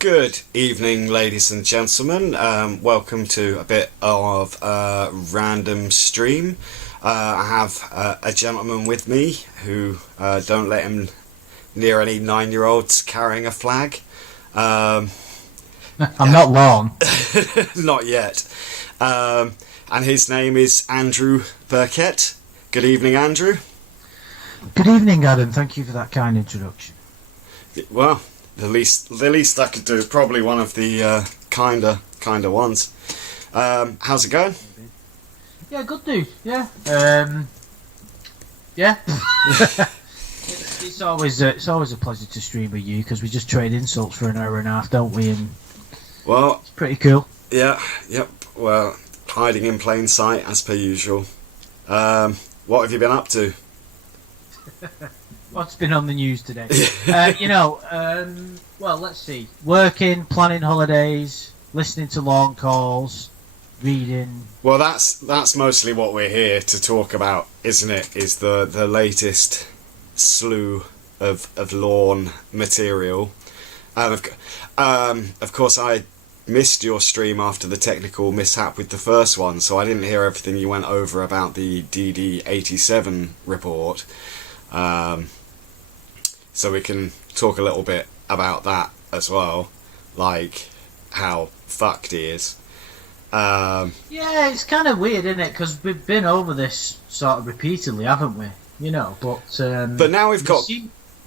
Good evening, ladies and gentlemen. Welcome to a bit of a random stream. I have a gentleman with me who don't let him near any 9-year-olds carrying a flag. I'm not Lorne. Not yet. And his name is Andrew Burkett. Good evening, Andrew. Good evening, Adam. Thank you for that kind introduction. Well, the least I could do. Probably one of the kinder ones. How's it going? Yeah, good dude. Yeah. Yeah. It's always a pleasure to stream with you because we just trade insults for an hour and a half, don't we? And well, it's pretty cool. Yeah. Yep. Well, hiding in plain sight as per usual. What have you been up to? What's been on the news today? Well, let's see. Working, planning holidays, listening to long calls, reading. Well, that's mostly what we're here to talk about, isn't it? Is the latest slew of Lorne material. And of course, I missed your stream after the technical mishap with the first one, so I didn't hear everything you went over about the DD87 report. So we can talk a little bit about that as well, like how fucked he is. Yeah, it's kind of weird, isn't it? Because we've been over this sort of repeatedly, haven't we? But now we've got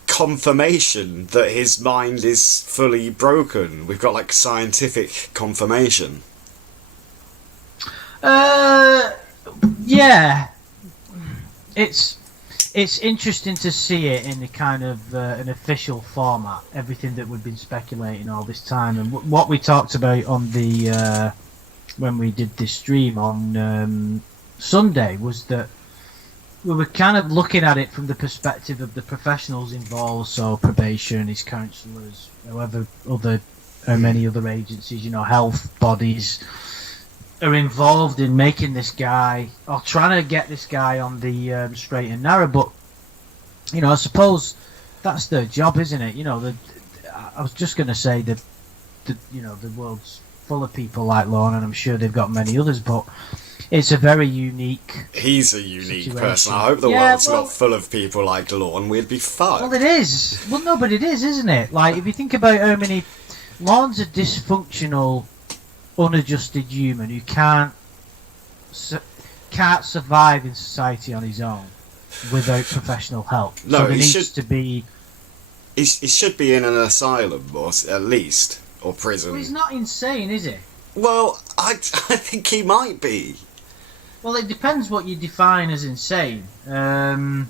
confirmation that his mind is fully broken. We've got like scientific confirmation. Yeah, it's interesting to see it in a kind of an official format. Everything that we've been speculating all this time, and what we talked about on the when we did this stream on Sunday was that we were kind of looking at it from the perspective of the professionals involved, so probation, his counsellors, how many other agencies, health bodies are involved in making this guy, or trying to get this guy on the straight and narrow. But I suppose that's their job, isn't it? I was just going to say that the world's full of people like Lorne, and I'm sure they've got many others, but it's a very unique. He's a unique situation. person. I hope the world's not full of people like Lorne. We'd be fucked. Well, it is. Well, no, but it is, isn't it? Like, if you think about how many. Lorne's a dysfunctional, unadjusted human who can't survive in society on his own without professional help. No, so there he needs to be. He should be in an asylum, or at least, or prison. Well, he's not insane, is he? Well, I think he might be. Well, it depends what you define as insane. Really,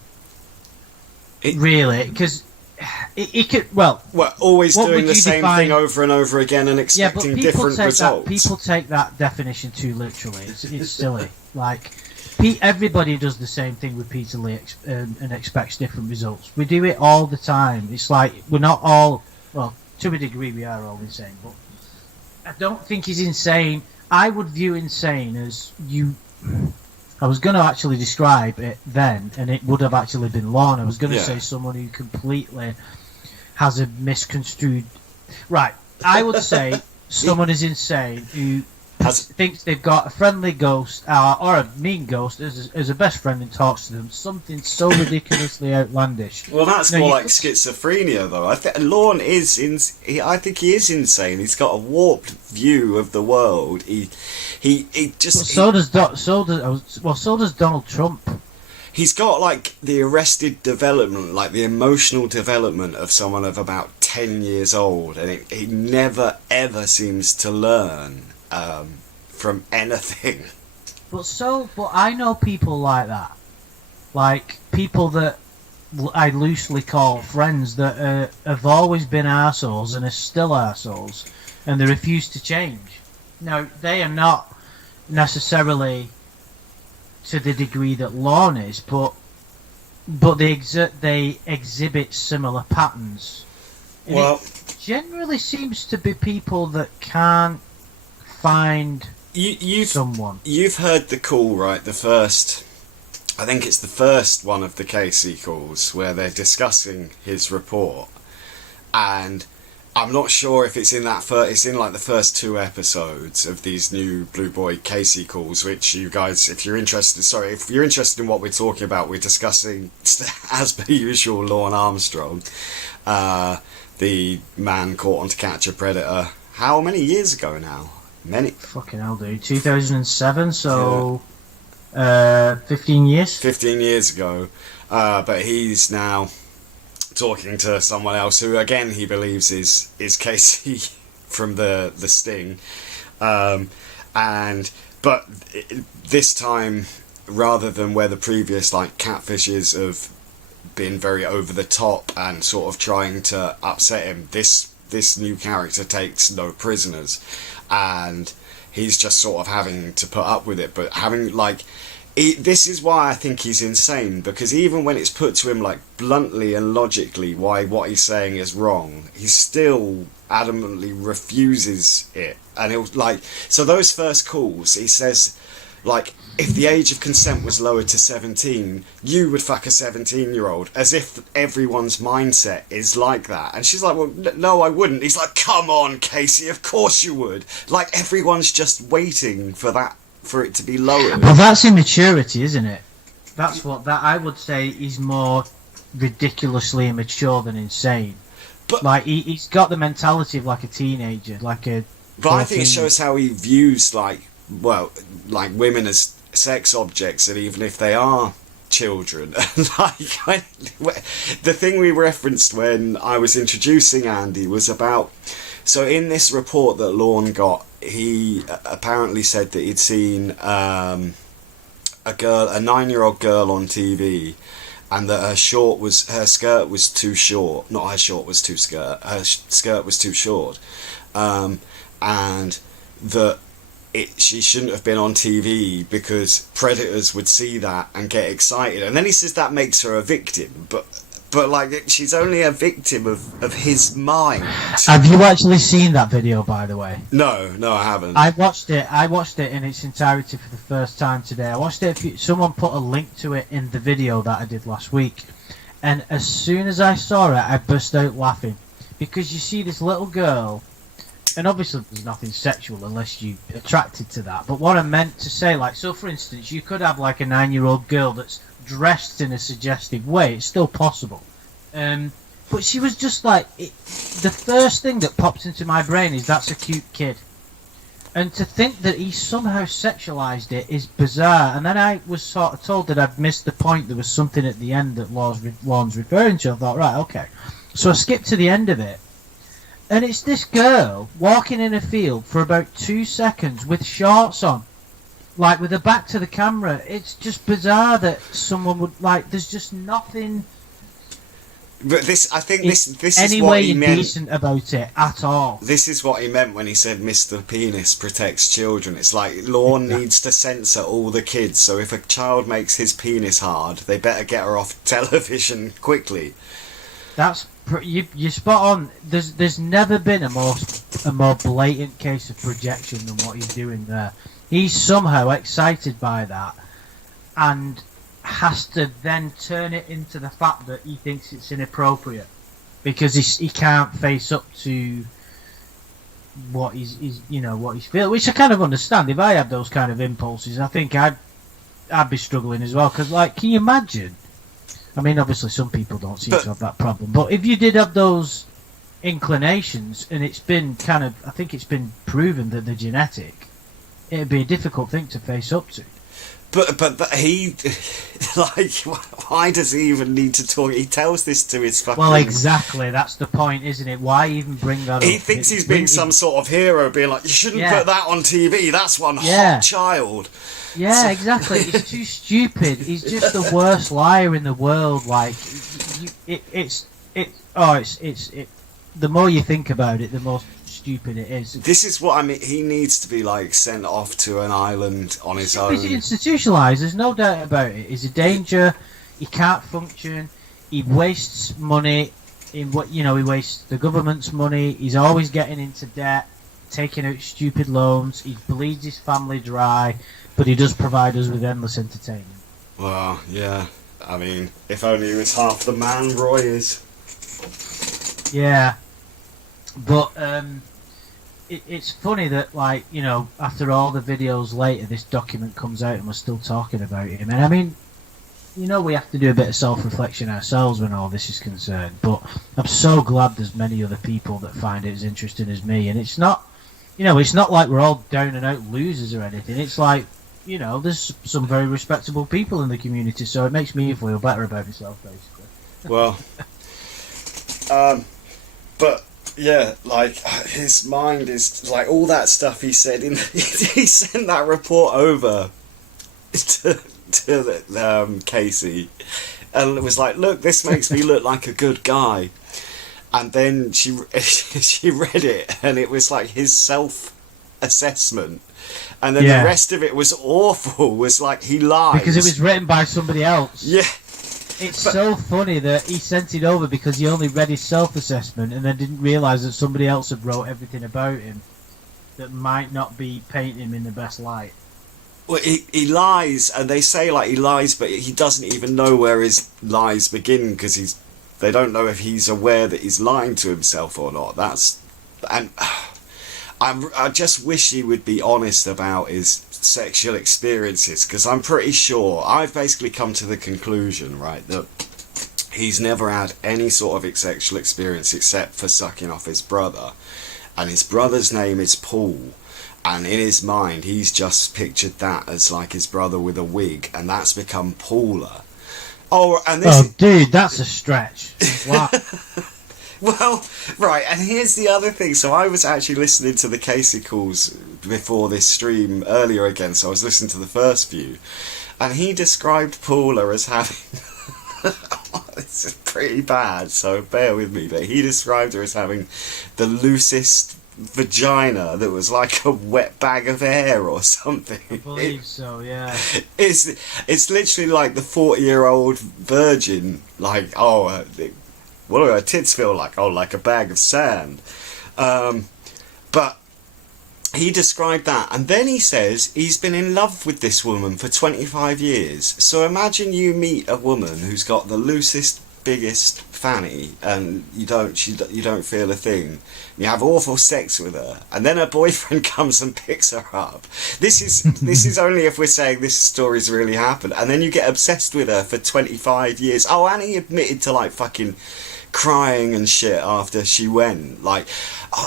because it could. Well, always doing the same thing over and over again and expecting different results. People take that definition too literally. It's silly. Like, everybody does the same thing repeatedly and expects different results. We do it all the time. It's like we're not all. Well, to a degree, we are all insane, but I don't think he's insane. I would view insane as you. I was going to actually describe it then, and it would have actually been Lorne. I was going to say someone who completely has a misconstrued. Right, I would say someone is insane who thinks they've got a friendly ghost or a mean ghost as a best friend and talks to them. Something so ridiculously outlandish. Well, that's more like schizophrenia, though. I think Lorne is. I think he is insane. He's got a warped view of the world. He just. So does Donald Trump. He's got like the arrested development, like the emotional development of someone of about 10 years old, and he never ever seems to learn from anything. But I know people like that, like people that I loosely call friends that have always been arseholes and are still arseholes, and they refuse to change. Now, they are not necessarily to the degree that Lorne is, but they exhibit similar patterns. And it generally seems to be people that can't find someone. You've heard the call, right? I think it's the first one of the case he calls, where they're discussing his report, and I'm not sure if it's in that it's in like the first 2 episodes of these new Blue Boy Casey calls, which you guys, if you're interested in what we're talking about, we're discussing, as per usual, Lorne Armstrong, the man caught on to catch a predator. How many years ago now? Many. Fucking hell, dude. 2007, so 15 years. 15 years ago, but he's now talking to someone else who, again, he believes is Casey from the Sting, but this time, rather than where the previous like catfishes have been very over the top and sort of trying to upset him, this new character takes no prisoners, and he's just sort of having to put up with it, but having like. This is why I think he's insane, because even when it's put to him like bluntly and logically why what he's saying is wrong, he still adamantly refuses it. And he'll like, so those first calls, he says like, if the age of consent was lowered to 17, you would fuck a 17-year-old, as if everyone's mindset is like that. And she's like, well, no, I wouldn't. He's like, come on, Casey, of course you would. Like, everyone's just waiting for it to be lowered. Well, that's immaturity, isn't it? That's what that I would say is more ridiculously immature than insane. But like he's got the mentality of like a teenager, like a. But 14. I think it shows how he views like women as sex objects, and even if they are children, like the thing we referenced when I was introducing Andy was about. So in this report that Lorne got, he apparently said that he'd seen a 9-year-old girl on TV, and that her skirt was too short. Not her short was too skirt. Her skirt was too short, and that she shouldn't have been on TV because predators would see that and get excited. And then he says that makes her a victim, but like she's only a victim of his mind. Have you actually seen that video, by the way? No, I haven't. I watched it in its entirety for the first time today. I watched it. Someone put a link to it in the video that I did last week, and as soon as I saw it, I burst out laughing, because you see this little girl, and obviously there's nothing sexual unless you're attracted to that. But what I meant to say, like, so for instance, you could have like a 9-year-old girl that's dressed in a suggestive way. It's still possible, but she was just like the first thing that popped into my brain is that's a cute kid, and to think that he somehow sexualized it is bizarre. And then I was sort of told that I'd missed the point. There was something at the end that Lorne's referring to. I thought, right, okay, so I skipped to the end of it, and it's this girl walking in a field for about 2 seconds with shorts on, like with her back to the camera. It's just bizarre that someone would like. There's just nothing. But I think this any is what way he meant. Decent about it at all. This is what he meant when he said Mr. Penis protects children. It's like Lorne needs to censor all the kids. So if a child makes his penis hard, they better get her off television quickly. That's you're spot on. There's never been a more blatant case of projection than what he's doing there. He's somehow excited by that, and has to then turn it into the fact that he thinks it's inappropriate because he can't face up to what he's feeling, which I kind of understand. If I had those kind of impulses, I think I'd be struggling as well. Because, like, can you imagine? I mean, obviously some people don't seem to have that problem, but if you did have those inclinations, and it's been I think it's been proven that they're genetic, it'd be a difficult thing to face up to. But he, like, why does he even need to talk? He tells this to his fucking... Well, exactly, that's the point, isn't it? Why even bring that up? He thinks he's being some sort of hero, being like, you shouldn't put that on TV, that's one hot child. Yeah, exactly, he's too stupid. He's just the worst liar in the world. Like, it's the more you think about it, the more stupid it is. This is what I mean. He needs to be like sent off to an island on his own. He's institutionalized. There's no doubt about it. He's a danger. He can't function. He wastes money. He wastes the government's money. He's always getting into debt, taking out stupid loans. He bleeds his family dry, but he does provide us with endless entertainment. Well, yeah. I mean, if only he was half the man Roy is. Yeah. But it's funny that, like, after all the videos later, this document comes out and we're still talking about him. And I mean, we have to do a bit of self-reflection ourselves when all this is concerned. But I'm so glad there's many other people that find it as interesting as me. And it's not, it's not like we're all down and out losers or anything. It's like, there's some very respectable people in the community, so it makes me feel better about myself, basically. Well, but yeah, like his mind is like all that stuff he said in. He sent that report over to Casey, and it was like, look, this makes me look like a good guy. And then she read it, and it was like his self-assessment, and then the rest of it was awful. Was like he lied because it was written by somebody else. Yeah, it's so funny that he sent it over because he only read his self-assessment and then didn't realise that somebody else had wrote everything about him that might not be painting him in the best light. Well, he lies, and they say like he lies, but he doesn't even know where his lies begin because they don't know if he's aware that he's lying to himself or not. I just wish he would be honest about his sexual experiences, because I'm pretty sure I've basically come to the conclusion, right, that he's never had any sort of sexual experience except for sucking off his brother, and his brother's name is Paul. And in his mind, he's just pictured that as like his brother with a wig, and that's become Paula. Oh, dude, that's a stretch. Wow. Well, right, and here's the other thing. So I was actually listening to the Casey calls before this stream earlier again, so I was listening to the first few, and he described Paula as having... It's pretty bad, so bear with me, but he described her as having the loosest vagina that was like a wet bag of air or something. I believe so, yeah. It's literally like the 40-year-old virgin, like, what do her tits feel like? Oh, like a bag of sand. But he described that, and then he says he's been in love with this woman for 25 years. So imagine you meet a woman who's got the loosest, biggest fanny, and you don't feel a thing. You have awful sex with her, and then her boyfriend comes and picks her up. This is only if we're saying this story's really happened, and then you get obsessed with her for 25 years. Oh, and he admitted to like fucking crying and shit after she went. Like,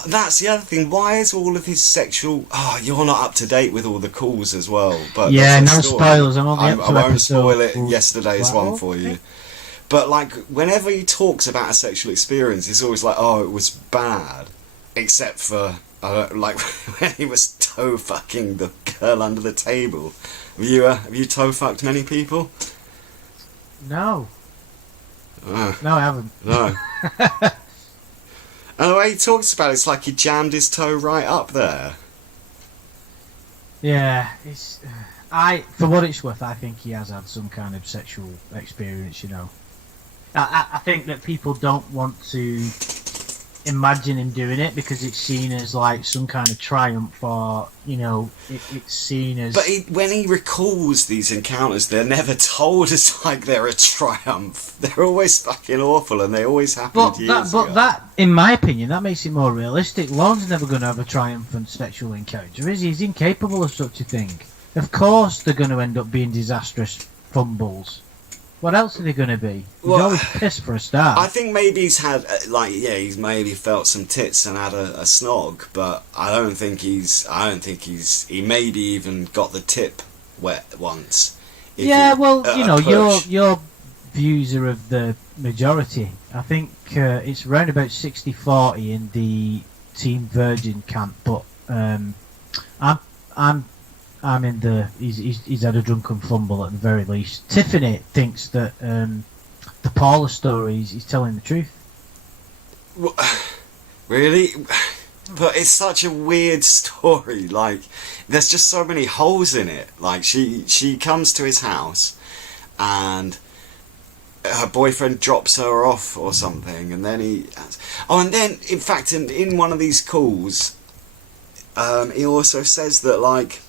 that's the other thing. Why is all of his sexual... you're not up to date with all the calls as well. But yeah, no spoilers. I won't spoil it. Yesterday's one for you. But like, whenever he talks about a sexual experience, it's always like, oh, it was bad, except for like when he was toe fucking the girl under the table. Have you toe fucked many people? No. No, I haven't. No. And the way he talks about it's like he jammed his toe right up there. Yeah, for what it's worth, I think he has had some kind of sexual experience, I think that people don't want to imagine him doing it because it's seen as like some kind of triumph, or it's seen as... But when he recalls these encounters, they're never told as like they're a triumph. They're always fucking awful, and they always happened years ago. But that, in my opinion, that makes it more realistic. Lorne's never going to have a triumphant sexual encounter, is he? He's incapable of such a thing. Of course they're going to end up being disastrous fumbles. What else are they going to be? He's always pissed for a start. I think maybe he's had, he's maybe felt some tits and had a snog, but I don't think he maybe even got the tip wet once. Your views are of the majority. I think it's around about 60-40 in the Team Virgin camp, but I'm in the... He's had a drunken fumble at the very least. Tiffany thinks that the Paula story, he's telling the truth. Really? But it's such a weird story. Like, there's just so many holes in it. Like, she comes to his house, and her boyfriend drops her off or something, and then and then, in fact, in one of these calls, he also says that, like...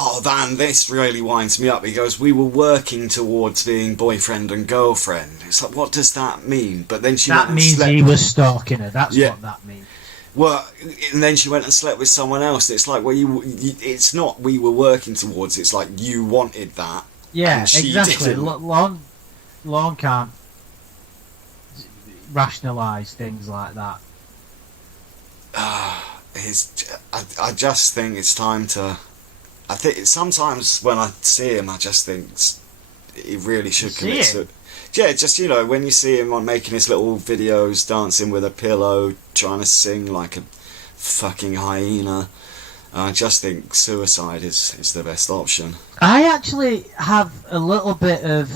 oh man, this really winds me up. He goes, we were working towards being boyfriend and girlfriend. It's like, what does that mean? But then she That means he was stalking her. That's what that means. Well, and then she went and slept with someone else. It's like, well, it's not we were working towards. It's like you wanted that. Yeah, and she exactly. didn't. Lorne can't rationalise things like that. I just think it's time to. I think sometimes when I see him, I just think he really should commit to. Yeah, just, when you see him on making his little videos, dancing with a pillow, trying to sing like a fucking hyena, I just think suicide is the best option. I actually have a little bit of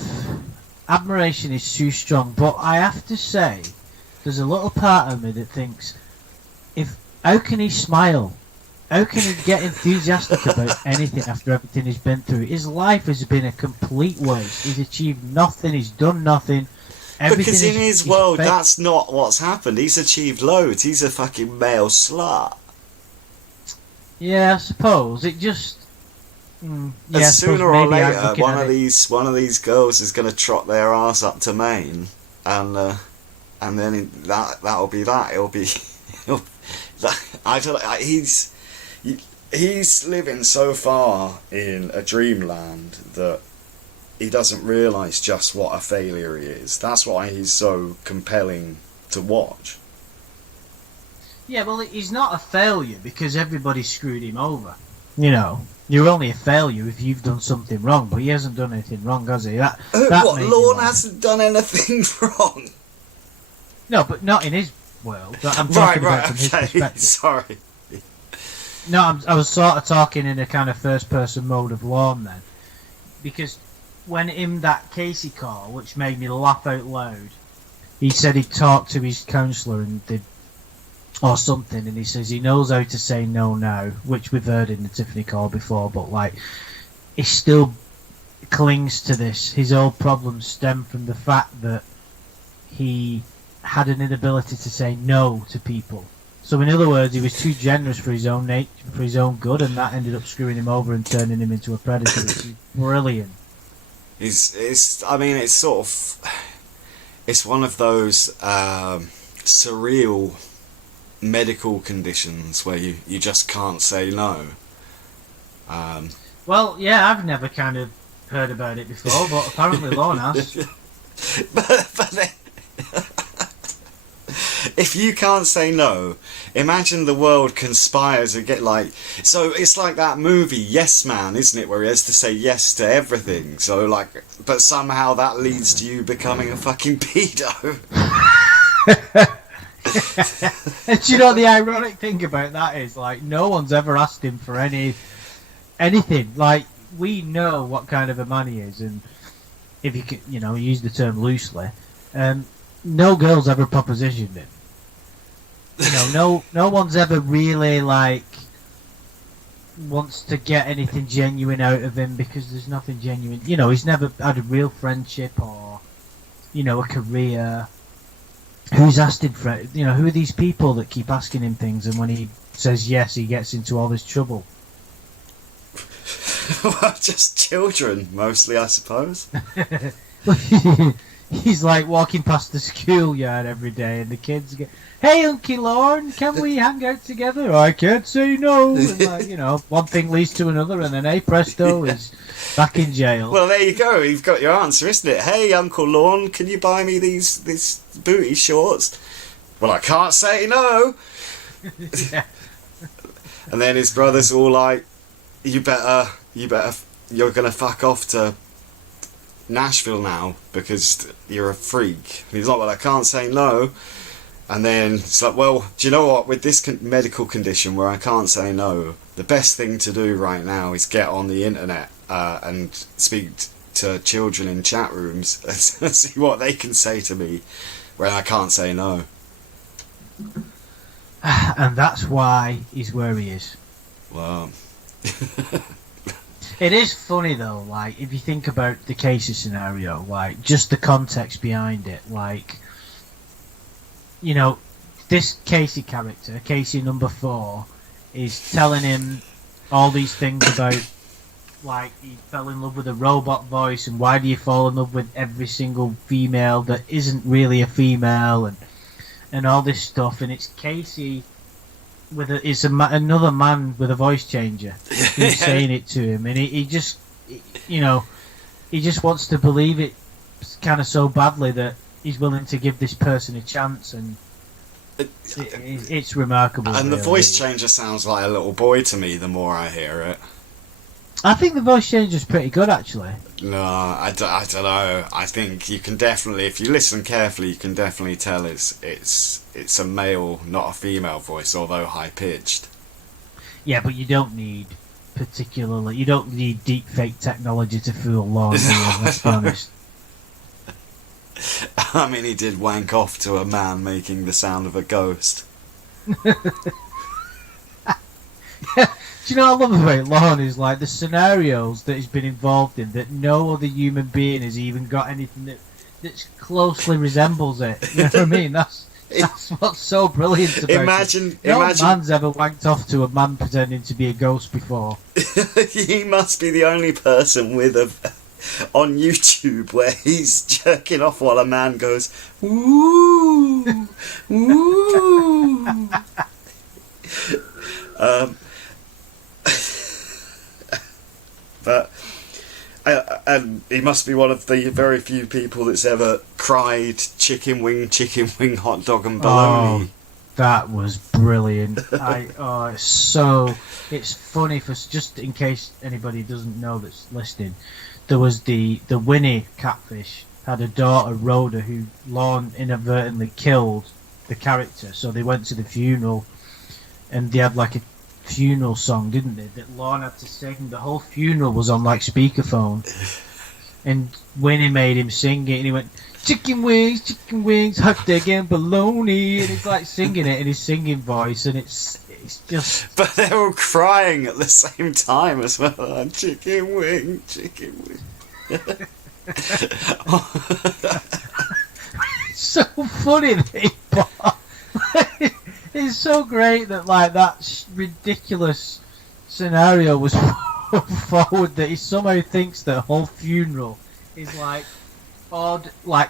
admiration is too strong, but I have to say, there's a little part of me that thinks, how can he smile? How can he get enthusiastic about anything after everything he's been through? His life has been a complete waste. He's achieved nothing. He's done nothing. Because in his world, that's not what's happened. He's achieved loads. He's a fucking male slut. Yeah, I suppose. It just... sooner or later, one of these girls is going to trot their ass up to Maine, and then that'll be that. It'll be... I don't know, he's living so far in a dreamland that he doesn't realise just what a failure he is. That's why he's so compelling to watch. Yeah, well, he's not a failure because everybody screwed him over. You're only a failure if you've done something wrong, but he hasn't done anything wrong, has he? Lorne hasn't done anything wrong? No, but not in his world. I'm talking about from his perspective. Sorry. No, I was sort of talking in a kind of first-person mode of Lorne then. Because when in that Casey call, which made me laugh out loud, he said he talked to his counsellor or something, and he says he knows how to say no now, which we've heard in the Tiffany call before, but he still clings to this. His old problems stem from the fact that he had an inability to say no to people. So in other words, he was too generous for his own nature, for his own good, and that ended up screwing him over and turning him into a predator, which is brilliant. It's one of those surreal medical conditions where you just can't say no. Well, yeah, I've never kind of heard about it before, but apparently Lorne has. but then, if you can't say no, imagine the world conspires to get so it's like that movie Yes Man, isn't it, where he has to say yes to everything, but somehow that leads to you becoming a fucking pedo. And the ironic thing about that is no one's ever asked him for anything. We know what kind of a man he is, and if you can use the term loosely, no girl's ever propositioned him. No one's ever really wants to get anything genuine out of him because there's nothing genuine. He's never had a real friendship or a career. Who's asked him for it? Who are these people that keep asking him things, and when he says yes, he gets into all this trouble? Well, just children, mostly, I suppose. He's walking past the schoolyard every day, and the kids go, "Hey, Uncle Lorne, can we hang out together?" "I can't say no." And one thing leads to another, and then, hey presto, he's back in jail. Well, there you go. You've got your answer, isn't it? "Hey, Uncle Lorne, can you buy me these booty shorts?" "Well, I can't say no." Yeah. And then his brother's all like, "You better, you're gonna fuck off to Nashville now because you're a freak." And he's like, "Well, I can't say no." And then it's like, "Well, do you know what? With this medical condition where I can't say no, the best thing to do right now is get on the internet and speak to children in chat rooms and see what they can say to me when I can't say no." And that's why he's where he is. Wow. It is funny though, if you think about the Casey scenario, just the context behind it, this Casey character, Casey number 4, is telling him all these things about like he fell in love with a robot voice, and why do you fall in love with every single female that isn't really a female, and all this stuff, and it's Casey with another man with a voice changer who's saying it to him, and he just, you know, he just wants to believe it kind of so badly that he's willing to give this person a chance, and it's remarkable. And really. the voice changer sounds like a little boy to me the more I hear it. I think the voice changer's pretty good, actually. No, I don't know. I think you can definitely, if you listen carefully, you can definitely tell it's a male, not a female voice, although high pitched. Yeah, but you don't need deep fake technology to fool Lorne. Let's be honest. I mean, he did wank off to a man making the sound of a ghost. Do you know what I love about Lorne is like the scenarios that he's been involved in that no other human being has even got anything that closely resembles it. You know what I mean? That's what's so brilliant about it. No man's ever wanked off to a man pretending to be a ghost before. He must be the only person on YouTube where he's jerking off while a man goes, "Ooh, ooh." But and he must be one of the very few people that's ever cried chicken wing, hot dog and bologna. Oh, that was brilliant. It's funny for just in case anybody doesn't know that's listening. There was the Winnie catfish had a daughter, Rhoda, who Lorne inadvertently killed the character. So they went to the funeral, and they had like a funeral song, didn't they? That Lorne had to sing. The whole funeral was on like speakerphone, and Winnie made him sing it, and he went chicken wings, hot dog and bologna, and he's like singing it in his singing voice, and it's just. But they're all crying at the same time as well. Chicken wing. It's so funny that he bought. It's so great that like that ridiculous scenario was forward that he somehow thinks the whole funeral is like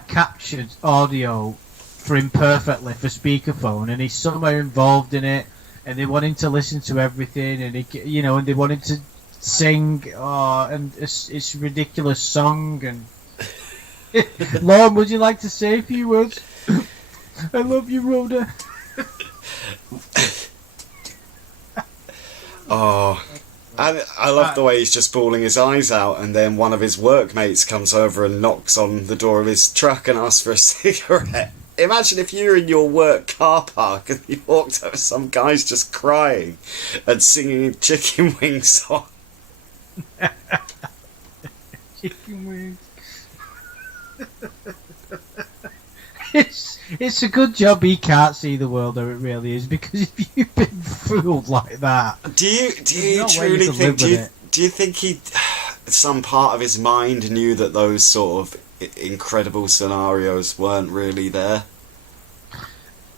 captured audio for him perfectly for speakerphone, and he's somehow involved in it, and they want him to listen to everything, and and they want him to sing, and it's a ridiculous song. And Lorne, would you like to say a few words? I love you, Rhoda. Oh, and I love the way he's just bawling his eyes out, and then one of his workmates comes over and knocks on the door of his truck and asks for a cigarette. Imagine if you were in your work car park and you walked over, some guy's just crying and singing a chicken wing song. Chicken wings. It's a good job he can't see the world how it really is, because if you've been fooled like that, do you truly think? Do you think some part of his mind knew that those sort of incredible scenarios weren't really there?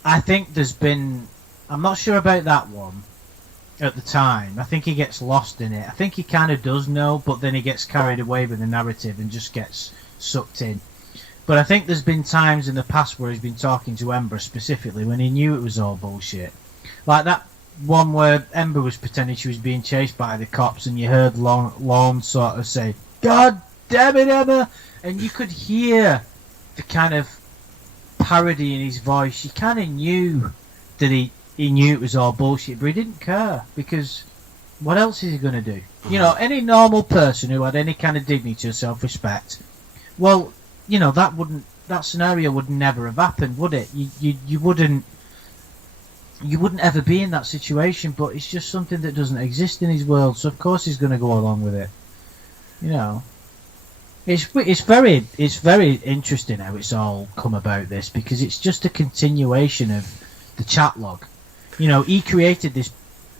I think there's been. I'm not sure about that one at the time. I think he gets lost in it. I think he kind of does know, but then he gets carried away with the narrative and just gets sucked in. But I think there's been times in the past where he's been talking to Ember specifically when he knew it was all bullshit. Like that one where Ember was pretending she was being chased by the cops, and you heard Lorne sort of say, "God damn it, Emma!" And you could hear the kind of parody in his voice. You kind of knew that he knew it was all bullshit, but he didn't care, because what else is he going to do? You know, any normal person who had any kind of dignity or self-respect, well, you know, that scenario would never have happened, would it? You wouldn't ever be in that situation, but it's just something that doesn't exist in his world, so of course he's going to go along with it. You know, it's very interesting how it's all come about this, because it's just a continuation of the chat log. You know, he created this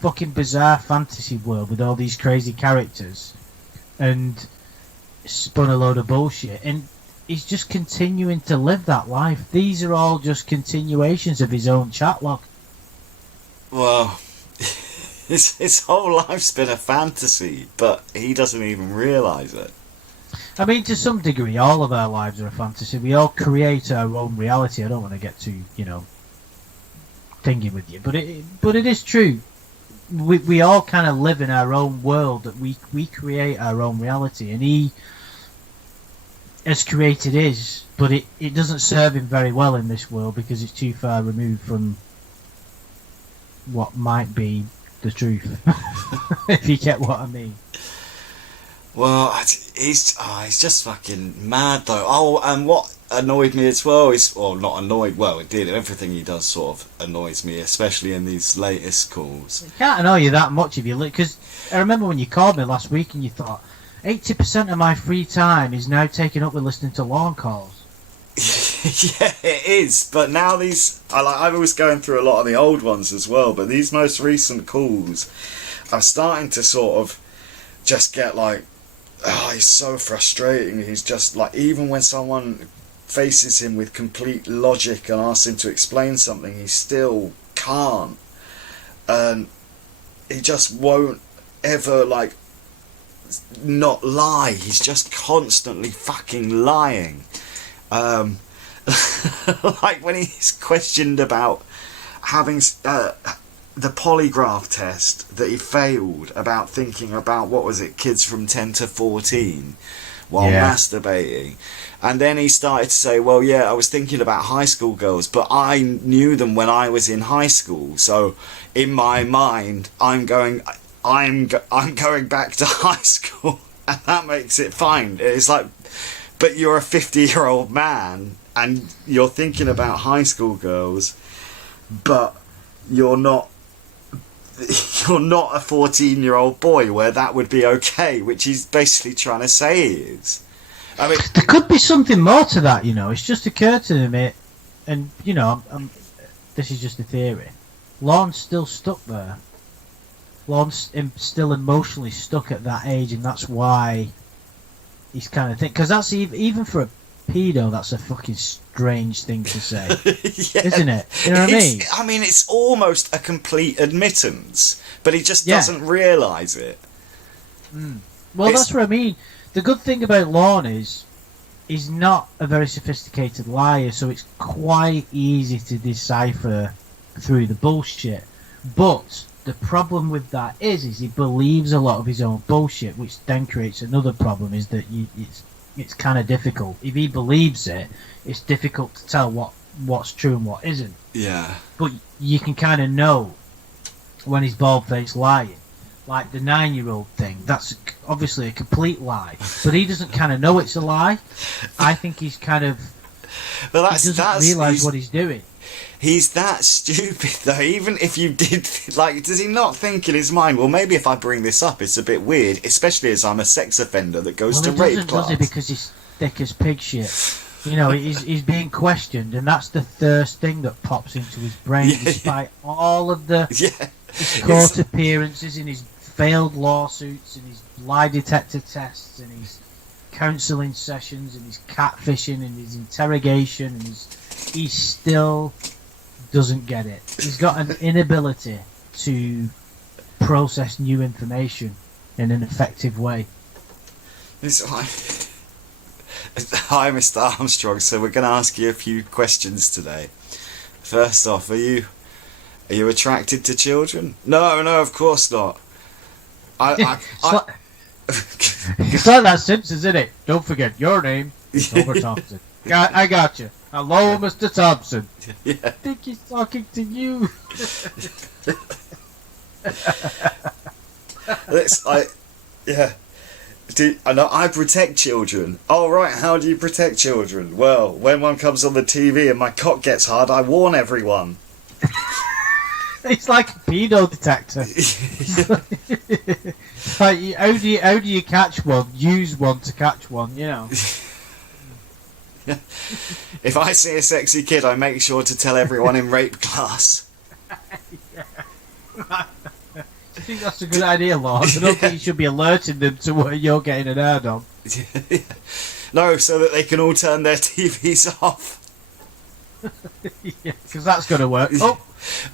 fucking bizarre fantasy world with all these crazy characters and spun a load of bullshit, and he's just continuing to live that life. These are all just continuations of his own chat log. Well, his whole life's been a fantasy, but he doesn't even realise it. I mean, to some degree, all of our lives are a fantasy. We all create our own reality. I don't want to get too, thingy with you, but it is true. We all kind of live in our own world. That we create our own reality, and he has created his, but it doesn't serve him very well in this world because it's too far removed from what might be the truth. If you get what I mean. Well, he's just fucking mad though. Oh, and what annoyed me as well is, well, not annoyed. Well, it did. Everything he does sort of annoys me, especially in these latest calls. It can't annoy you that much if you look. Because I remember when you called me last week and you thought 80% of my free time is now taken up with listening to Lorne calls. Yeah, it is. But now I was going through a lot of the old ones as well. But these most recent calls, I'm starting to sort of just get like, oh, he's so frustrating. He's just like, even when someone faces him with complete logic and asks him to explain something, he still can't. And he just won't ever, like, not lie. He's just constantly fucking lying. Like when he's questioned about having the polygraph test that he failed, about thinking about, what was it, kids from 10 to 14 while masturbating, and then he started to say, well, yeah, I was thinking about high school girls, but I knew them when I was in high school, so in my mind I'm going back to high school, and that makes it fine. It's like, but you're a 50-year-old man and you're thinking about high school girls, but you're not a 14-year-old boy where that would be okay, which he's basically trying to say he is. I mean, there could be something more to that, It's just occurred to me, and this is just a theory. Lorne's still stuck there. Lorne's still emotionally stuck at that age, and that's why he's kind of because that's even for a pedo, that's a fucking strange thing to say. Yeah. Isn't it? You know what I mean? I mean, it's almost a complete admittance, but he just doesn't realise it. Well, that's what I mean. The good thing about Lorne is he's not a very sophisticated liar, so it's quite easy to decipher through the bullshit. But the problem with that is he believes a lot of his own bullshit, which then creates another problem, is that it's kind of difficult. If he believes it, it's difficult to tell what's true and what isn't. Yeah. But you can kind of know when he's bald-faced lying. Like the 9-year-old thing, that's obviously a complete lie. But he doesn't kind of know it's a lie. I think he's kind of... Well, he doesn't realise what he's doing. He's that stupid, though. Even if you did... Like, does he not think in his mind, well, maybe if I bring this up, it's a bit weird, especially as I'm a sex offender that goes to rape class. Does he? Because he's thick as pig shit. He's being questioned, and that's the first thing that pops into his brain, despite all of his court appearances and his failed lawsuits and his lie detector tests and his counselling sessions and his catfishing and his interrogation, and he still doesn't get it. He's got an inability to process new information in an effective way. It's like... Hi, Mr. Armstrong. So we're going to ask you a few questions today. First off, are you attracted to children? No, of course not. It's like that Simpsons, isn't it? Don't forget your name is Homer Thompson. I got you. Hello, Mr. Thompson. Yeah. I think he's talking to you. It's like, yeah. I know I protect children. Oh, right, how do you protect children? Well, when one comes on the TV and my cock gets hard, I warn everyone. It's like a pedo detector. Like, how do you catch one? Use one to catch one, If I see a sexy kid, I make sure to tell everyone in rape class. I think that's a good idea, Lord. I don't think you should be alerting them to where you're getting an ad on. No, so that they can all turn their TVs off. Yeah, because that's going to work. Oh,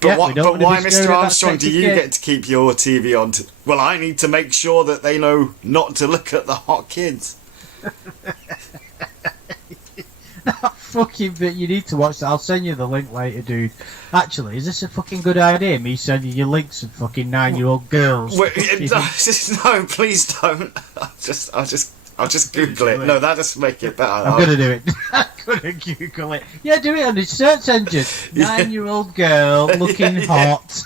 Yeah, But we don't why, wanna be scared Mr. of that Armstrong, do sexy you kid. get to keep your TV on? Well, I need to make sure that they know not to look at the hot kids. Fucking bit, you need to watch that. I'll send you the link later, dude. Actually, is this a fucking good idea? Me sending you links of fucking 9-year-old girls? Wait, no, please don't. I'll just Google it. No, that doesn't make it better. I'm gonna do it. I'm gonna Google it. Yeah, do it on the search engine. 9-year-old girl looking hot.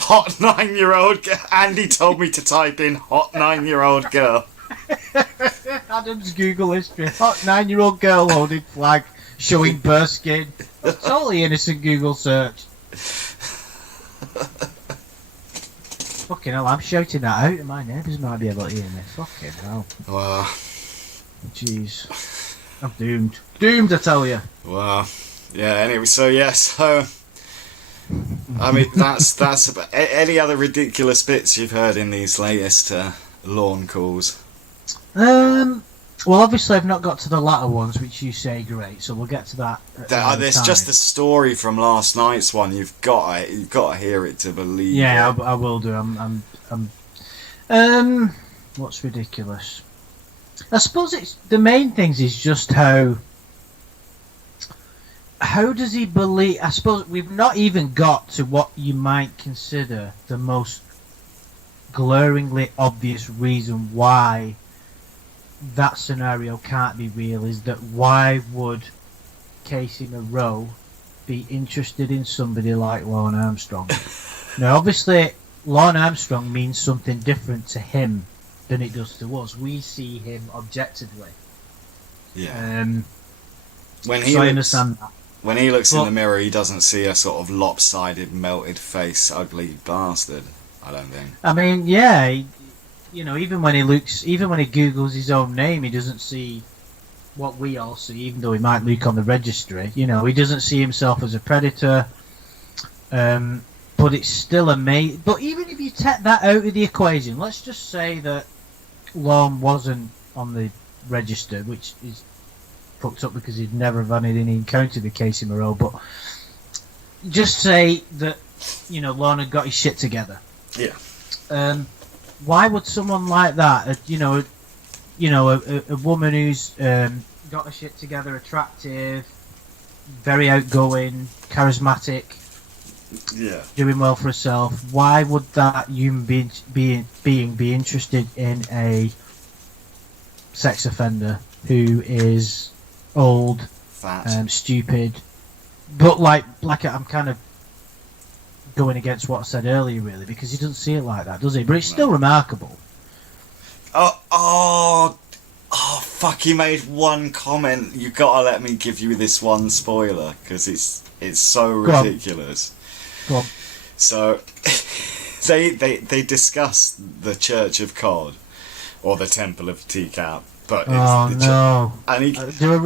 Hot 9-year-old girl. Andy told me to type in hot 9-year-old girl. Adam's Google history. Hot 9-year-old girl holding flag, showing bare skin. A totally innocent Google search. Fucking hell, I'm shouting that out and my neighbours might be able to hear me. Fucking hell. Well, Jeez. I'm doomed. Doomed, I tell you. well, yeah. Anyway, so I mean, that's about, any other ridiculous bits you've heard in these latest Lorne calls. Well, obviously I've not got to the latter ones, which you say great, so we'll get to that. There's just the story from last night's one. You've got to hear it to believe. Yeah, it. I will do. What's ridiculous? I suppose it's the main things is just how does he believe? I suppose we've not even got to what you might consider the most glaringly obvious reason why that scenario can't be real. Is that why would Casey Monroe be interested in somebody like Lorne Armstrong? Now, obviously, Lorne Armstrong means something different to him than it does to us. We see him objectively. Yeah. When he understand that. When he looks in the mirror, he doesn't see a sort of lopsided, melted face, ugly bastard. I don't think. I mean, yeah. Even when he Googles his own name, he doesn't see what we all see, even though he might look on the registry. He doesn't see himself as a predator. But it's still amazing. But even if you take that out of the equation, let's just say that Lorne wasn't on the register, which is fucked up because he'd never have had any encounter with Casey Monroe. But just say that, Lorne had got his shit together. Yeah. Why would someone like that, a woman who's got her shit together, attractive, very outgoing, charismatic, yeah, doing well for herself, why would that human being be interested in a sex offender who is old, fat, stupid, but like I'm kind of going against what I said earlier, really, because he doesn't see it like that, does he? But it's still remarkable. Oh, fuck, he made one comment. You gotta let me give you this one spoiler, because it's so ridiculous. Go on. So, they discuss the Church of Cod, or the Temple of Teacup, but it's no. And he, do I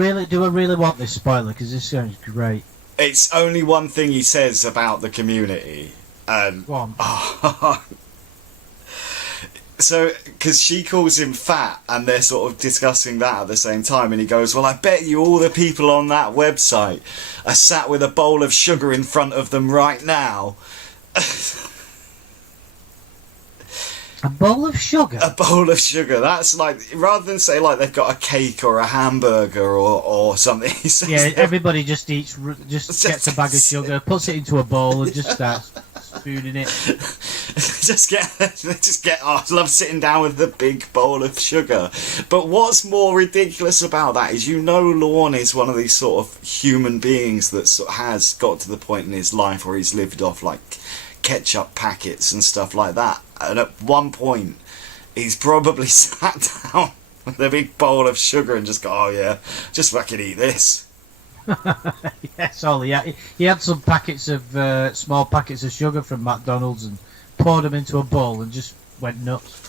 really want this spoiler? Because this sounds great. It's only one thing he says about the community, and Go on. So, because she calls him fat, and they're sort of discussing that at the same time, and he goes, well, I bet you all the people on that website are sat with a bowl of sugar in front of them right now. A bowl of sugar? A bowl of sugar. That's like, rather than say like they've got a cake or a hamburger or something, he says... Yeah, everybody just eats, gets a bag of sugar, puts it into a bowl and just starts spooning it. I love sitting down with the big bowl of sugar. But what's more ridiculous about that is, Lorne is one of these sort of human beings that has got to the point in his life where he's lived off like ketchup packets and stuff like that. And at one point, he's probably sat down with a big bowl of sugar and just go, oh yeah, just fucking eat this. Yes, Ollie. Yeah, he had some packets of small packets of sugar from McDonald's and poured them into a bowl and just went nuts.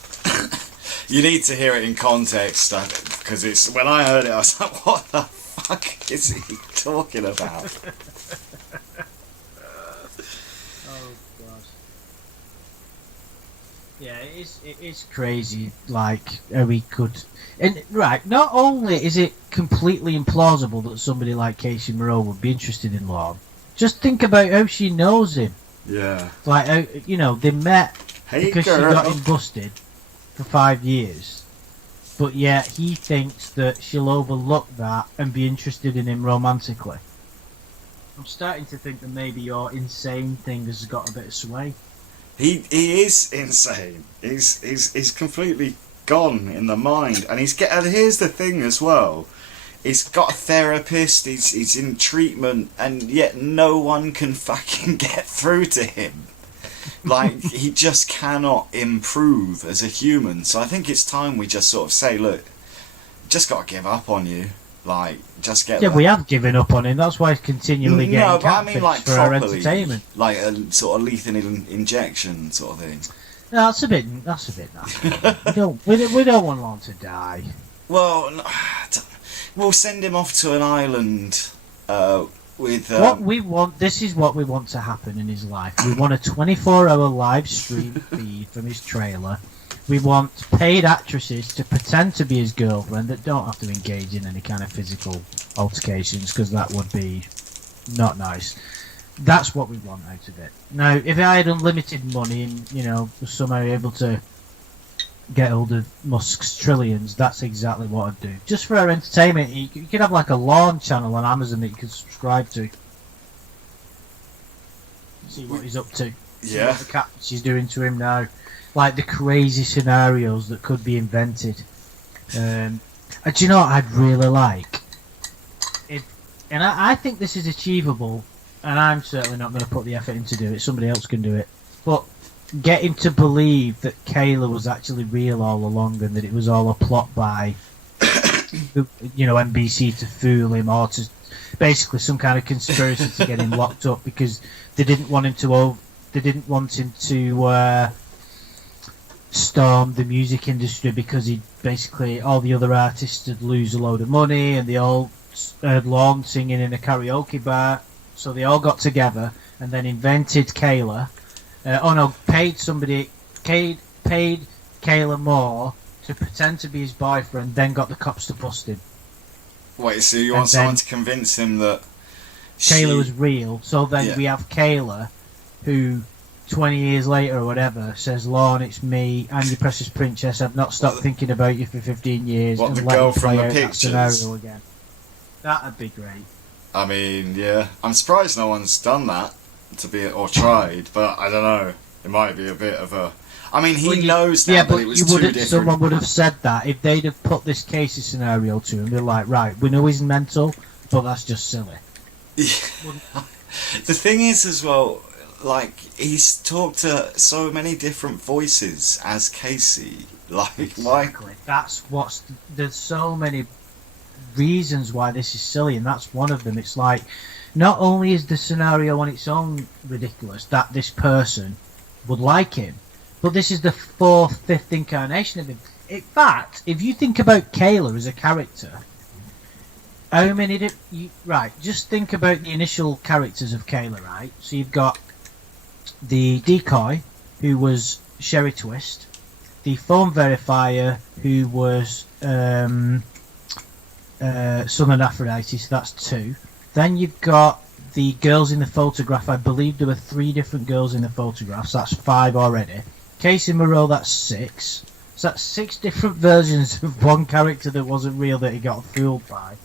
You need to hear it in context, because it's when I heard it, I was like, what the fuck is he talking about? Yeah, it is crazy, like, how he could... And, right, not only is it completely implausible that somebody like Casey Monroe would be interested in Lorne, Just think about how she knows him. Yeah. Like, they met Hey, because girl. she got him busted for 5 years. But yet he thinks that she'll overlook that and be interested in him romantically. I'm starting to think that maybe your insane thing has got a bit of sway. He is insane. He's completely gone in the mind, and and here's the thing as well. He's got a therapist. He's in treatment, and yet no one can fucking get through to him. Like, he just cannot improve as a human. So I think it's time we just sort of say, look, just got to give up on you. Like, just get. Yeah, we have given up on him. That's why he's continually getting no, but I mean, like, for our properly, entertainment. like a sort of lethal injection sort of thing. No, that's a bit. we don't want Lorne to die. Well, we'll send him off to an island with. What we want. This is what we want to happen in his life. We want a 24-hour live stream feed from his trailer. We want paid actresses to pretend to be his girlfriend that don't have to engage in any kind of physical altercations, because that would be not nice. That's what we want out of it. Now, if I had unlimited money and, was somehow able to get hold of Musk's trillions, that's exactly what I'd do. Just for our entertainment, you could have like a Lorne channel on Amazon that you could subscribe to. See what he's up to. See Yeah. what the cat she's doing to him now. Like the crazy scenarios that could be invented. And do you know what I'd really like? And I think this is achievable, and I'm certainly not going to put the effort in to do it. Somebody else can do it. But get him to believe that Kayla was actually real all along, and that it was all a plot by, NBC to fool him, or to basically some kind of conspiracy to get him locked up because they didn't want him to. They didn't want him to. Storm the music industry because all the other artists would lose a load of money, and they all heard Lorne singing in a karaoke bar, so they all got together and then invented Kayla. Paid Kayla more to pretend to be his boyfriend, then got the cops to bust him. Wait, so you want someone to convince him that Kayla was real? So then we have Kayla, who 20 years later or whatever says, Lorne, it's me, I'm your precious princess, I've not stopped thinking about you for 15 years, What, and the let girl me from play the out that pictures? scenario again. That'd be great. I mean, yeah. I'm surprised no one's done that or tried, but I don't know. It might be a bit of a. I mean, he knows now that it was two different. Someone would have said that if they'd have put this Casey scenario to him. They're like, right, we know he's mental, but that's just silly. The thing is, as well, like, he's talked to so many different voices as Casey. Like, exactly. There's so many reasons why this is silly, and that's one of them. It's like, not only is the scenario on its own ridiculous that this person would like him, but this is the fifth incarnation of him. In fact, if you think about Kayla as a character, how many just think about the initial characters of Kayla, right? So you've got the decoy, who was Sherry Twist, the phone verifier, who was Southern Aphrodite, so that's 2. Then you've got the girls in the photograph. I believe there were 3 different girls in the photographs. That's 5 already. Casey Moreau, that's 6. So that's 6 different versions of one character that wasn't real that he got fooled by.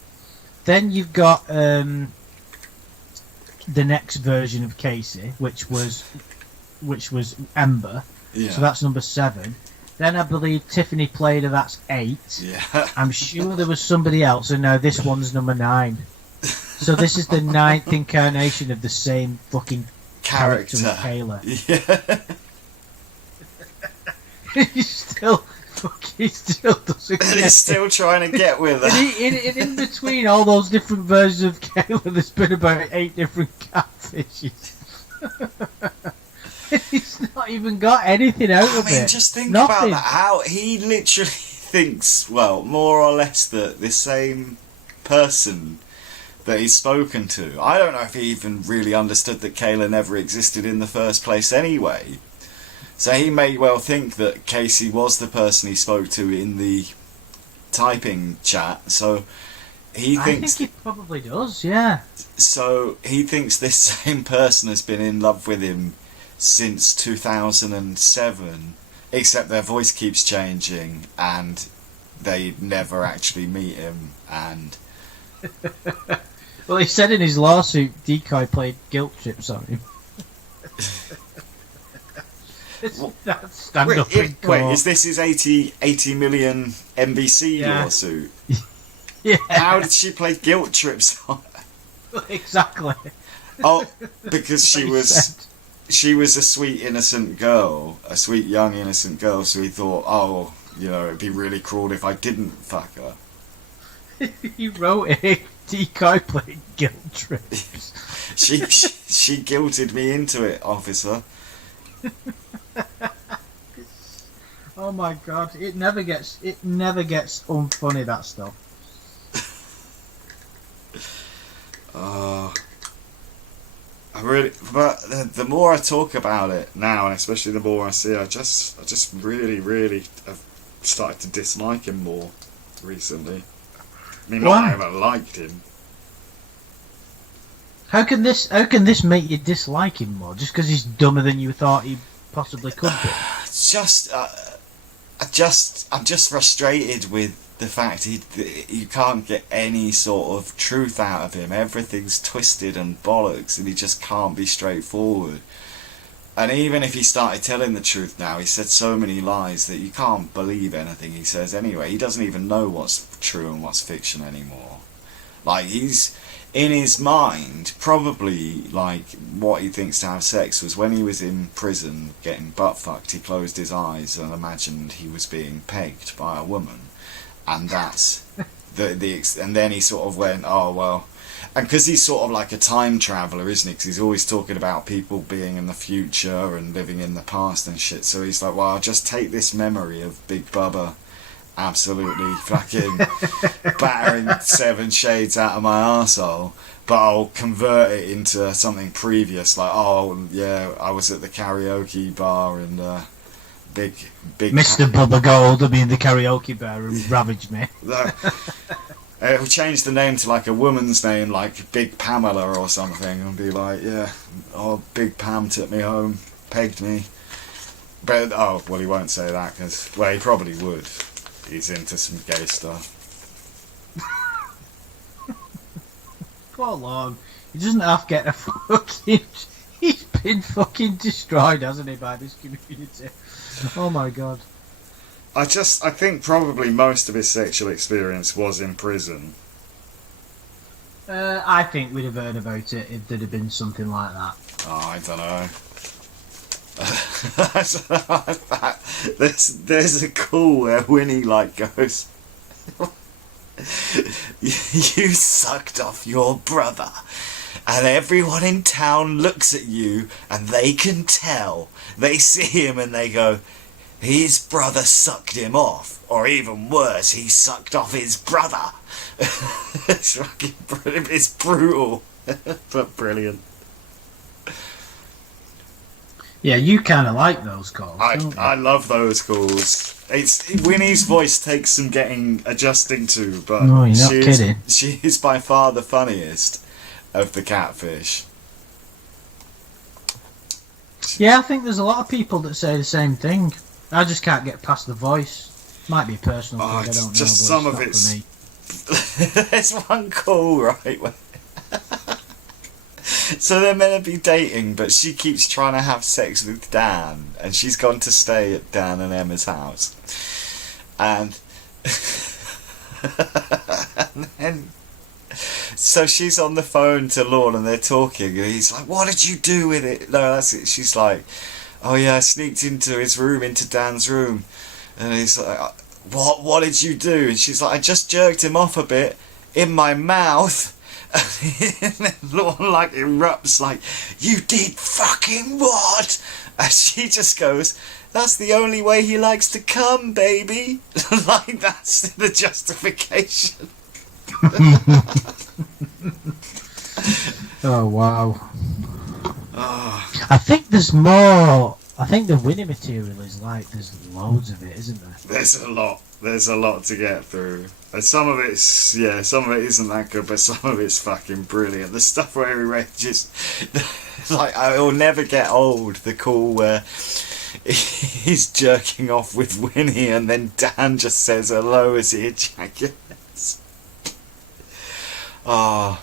Then you've got the next version of Casey, which was Ember. Yeah. So that's number 7. Then I believe Tiffany Plater, that's 8. Yeah. I'm sure there was somebody else, and now this one's number 9. So this is the 9th incarnation of the same fucking character as Kayla. Yeah. He still doesn't get He's still trying to get with her. In between all those different versions of Kayla, there's been about 8 different catfishes. He's not even got anything out of it. I mean, just think Nothing. about that. How he literally thinks, well, more or less that the same person that he's spoken to. I don't know if he even really understood that Kayla never existed in the first place anyway. So he may well think that Casey was the person he spoke to in the typing chat. So he I thinks think he probably does, yeah. so. He thinks this same person has been in love with him since 2007, except their voice keeps changing and they never actually meet him. And Well, he said in his lawsuit, Decoy played guilt trips on him. That's stand up in court. wait, is this his 80 million NBC lawsuit? Yeah. How did she play guilt trips on? Exactly. Oh, because she They was said. she was a sweet innocent girl, a sweet young innocent girl. So he thought, oh, it'd be really cruel if I didn't fuck her. He wrote it. Decoy played guilt trips. She guilted me into it, officer. Oh my god! It never gets unfunny, that stuff. But the more I talk about it now, and especially the more I see, I just really have started to dislike him more recently. I mean, not Why? that I ever liked him. How can this make you dislike him more? Just because he's dumber than you thought he possibly could be? I'm just frustrated with the fact you can't get any sort of truth out of him. Everything's twisted and bollocks, and he just can't be straightforward. And even if he started telling the truth now, he said so many lies that you can't believe anything he says anyway. He doesn't even know what's true and what's fiction anymore. Like, he's, in his mind, probably, like, what he thinks to have sex was when he was in prison getting butt fucked, he closed his eyes and imagined he was being pegged by a woman. And that's and then he sort of went, oh, well. And because he's sort of like a time traveller, isn't he? Because he's always talking about people being in the future and living in the past and shit. So he's like, well, I'll just take this memory of Big Bubba absolutely fucking battering 7 shades out of my arsehole, but I'll convert it into something previous. Like, oh, yeah, I was at the karaoke bar and big Mr. Bubba Gold will be in the karaoke bar and ravage me. It'll change the name to like a woman's name, like Big Pamela or something, and be like, yeah, oh, Big Pam took me home, pegged me. But, oh, well, he won't say that, because, well, he probably would. He's into some gay stuff. Poor Lorne. He doesn't have to get a fucking... He's been fucking destroyed, hasn't he, by this community? Oh my god. I think probably most of his sexual experience was in prison. I think we'd have heard about it if there'd have been something like that. Oh, I don't know. There's a call where Winnie like goes, you sucked off your brother, and everyone in town looks at you and they can tell. They see him and they go, his brother sucked him off, or even worse, he sucked off his brother. It's fucking brilliant. It's brutal, but brilliant. Yeah, you kind of like those calls, don't you? I love those calls. Winnie's voice takes some getting adjusting to, but no, you're not kidding. She is by far the funniest of the catfish. Yeah, I think there's a lot of people that say the same thing. I just can't get past the voice. Might be a personal thing, I don't know. Just but some it's of not it's. for me. There's one call, right? Where so they're meant to be dating, but she keeps trying to have sex with Dan, and she's gone to stay at Dan and Emma's house. And, and then, so she's on the phone to Lorne, and they're talking, and he's like, "What did you do with it?" No, that's it. She's like, "Oh yeah, I sneaked into his room, into Dan's room," and he's like, What did you do?" And she's like, "I just jerked him off a bit in my mouth." And then Lorne like erupts like, "You did fucking what?" And she just goes, "That's the only way he likes to come, baby." Like, that's the justification. Oh wow. Oh. I think there's more I think the Winnie material is like there's loads of it, isn't there? There's a lot. There's a lot to get through. And some of it isn't that good, but some of it's fucking brilliant. The stuff where he read just like it'll never get old. The call where he's jerking off with Winnie, and then Dan just says hello as he ejaculates. Ah,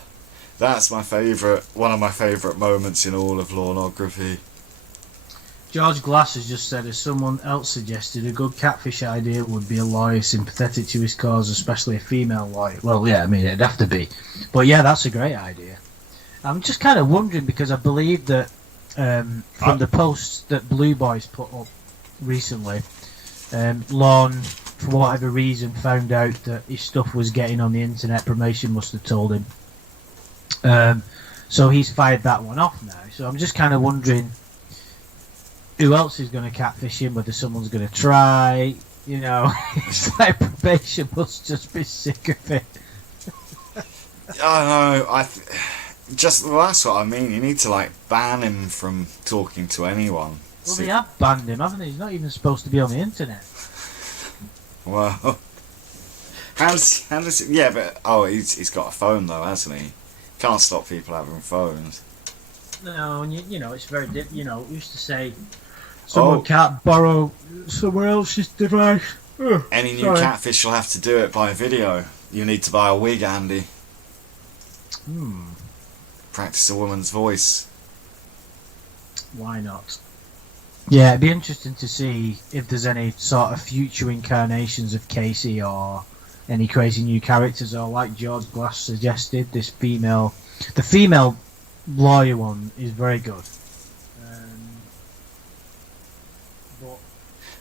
that's my favourite. One of my favourite moments in all of Lorneography. George Glass has just said, as someone else suggested, a good catfish idea would be a lawyer sympathetic to his cause, especially a female lawyer. Well, yeah, I mean, it'd have to be. But yeah, that's a great idea. I'm just kind of wondering, because I believe that from the posts that Blue Boys put up recently, Lorne, for whatever reason, found out that his stuff was getting on the internet. Promotion must have told him. So he's fired that one off now. So I'm just kind of wondering who else is going to catfish him, whether someone's going to try, you know. It's like probation must just be sick of it. I know, that's what I mean. You need to, like, ban him from talking to anyone. Well, they have banned him, haven't they? He's not even supposed to be on the internet. Well, how does it, yeah, but, he's got a phone, though, hasn't he? Can't stop people having phones. No, and you know, it's very, used to say, someone can't borrow someone else's device. Any new catfish will have to do it by video. You need to buy a wig, Andy. Practice a woman's voice. Why not? Yeah, it'd be interesting to see if there's any sort of future incarnations of Casey or any crazy new characters, or like George Glass suggested, the female lawyer one is very good.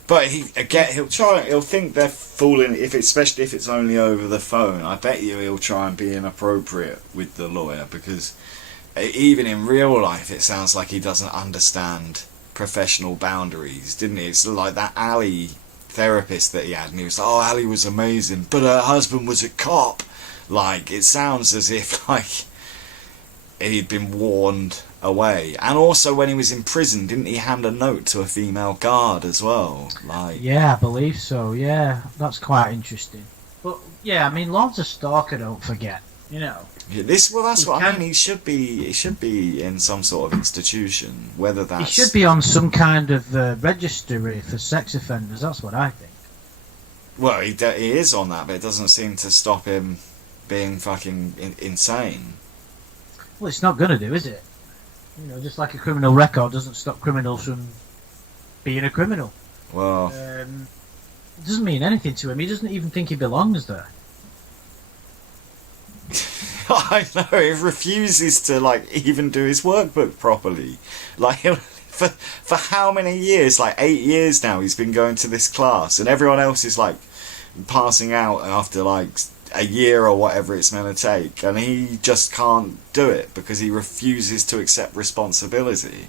But he'll think they're fooling, especially if it's only over the phone. I bet you he'll try and be inappropriate with the lawyer, because even in real life it sounds like he doesn't understand professional boundaries, didn't he? It's like that Ali therapist that he had, and he was like, oh, Ali was amazing, but her husband was a cop. Like, it sounds as if, like, he'd been warned away. And also when he was in prison, didn't he hand a note to a female guard as well? Like, yeah, I believe so. Yeah, that's quite interesting. But yeah, I mean, Lorne's a stalker, don't forget. You know. Yeah, that's what I mean. He should be in some sort of institution, whether that's... He should be on some kind of registry for sex offenders. That's what I think. Well, he is on that, but it doesn't seem to stop him being fucking insane. Well, it's not going to do, is it? You know, just like a criminal record doesn't stop criminals from being a criminal. Well... it doesn't mean anything to him. He doesn't even think he belongs there. I know, he refuses to, like, even do his workbook properly. Like, for how many years? Like, 8 years now he's been going to this class, and everyone else is, like, passing out after, like, a year or whatever it's meant to take, and he just can't do it because he refuses to accept responsibility.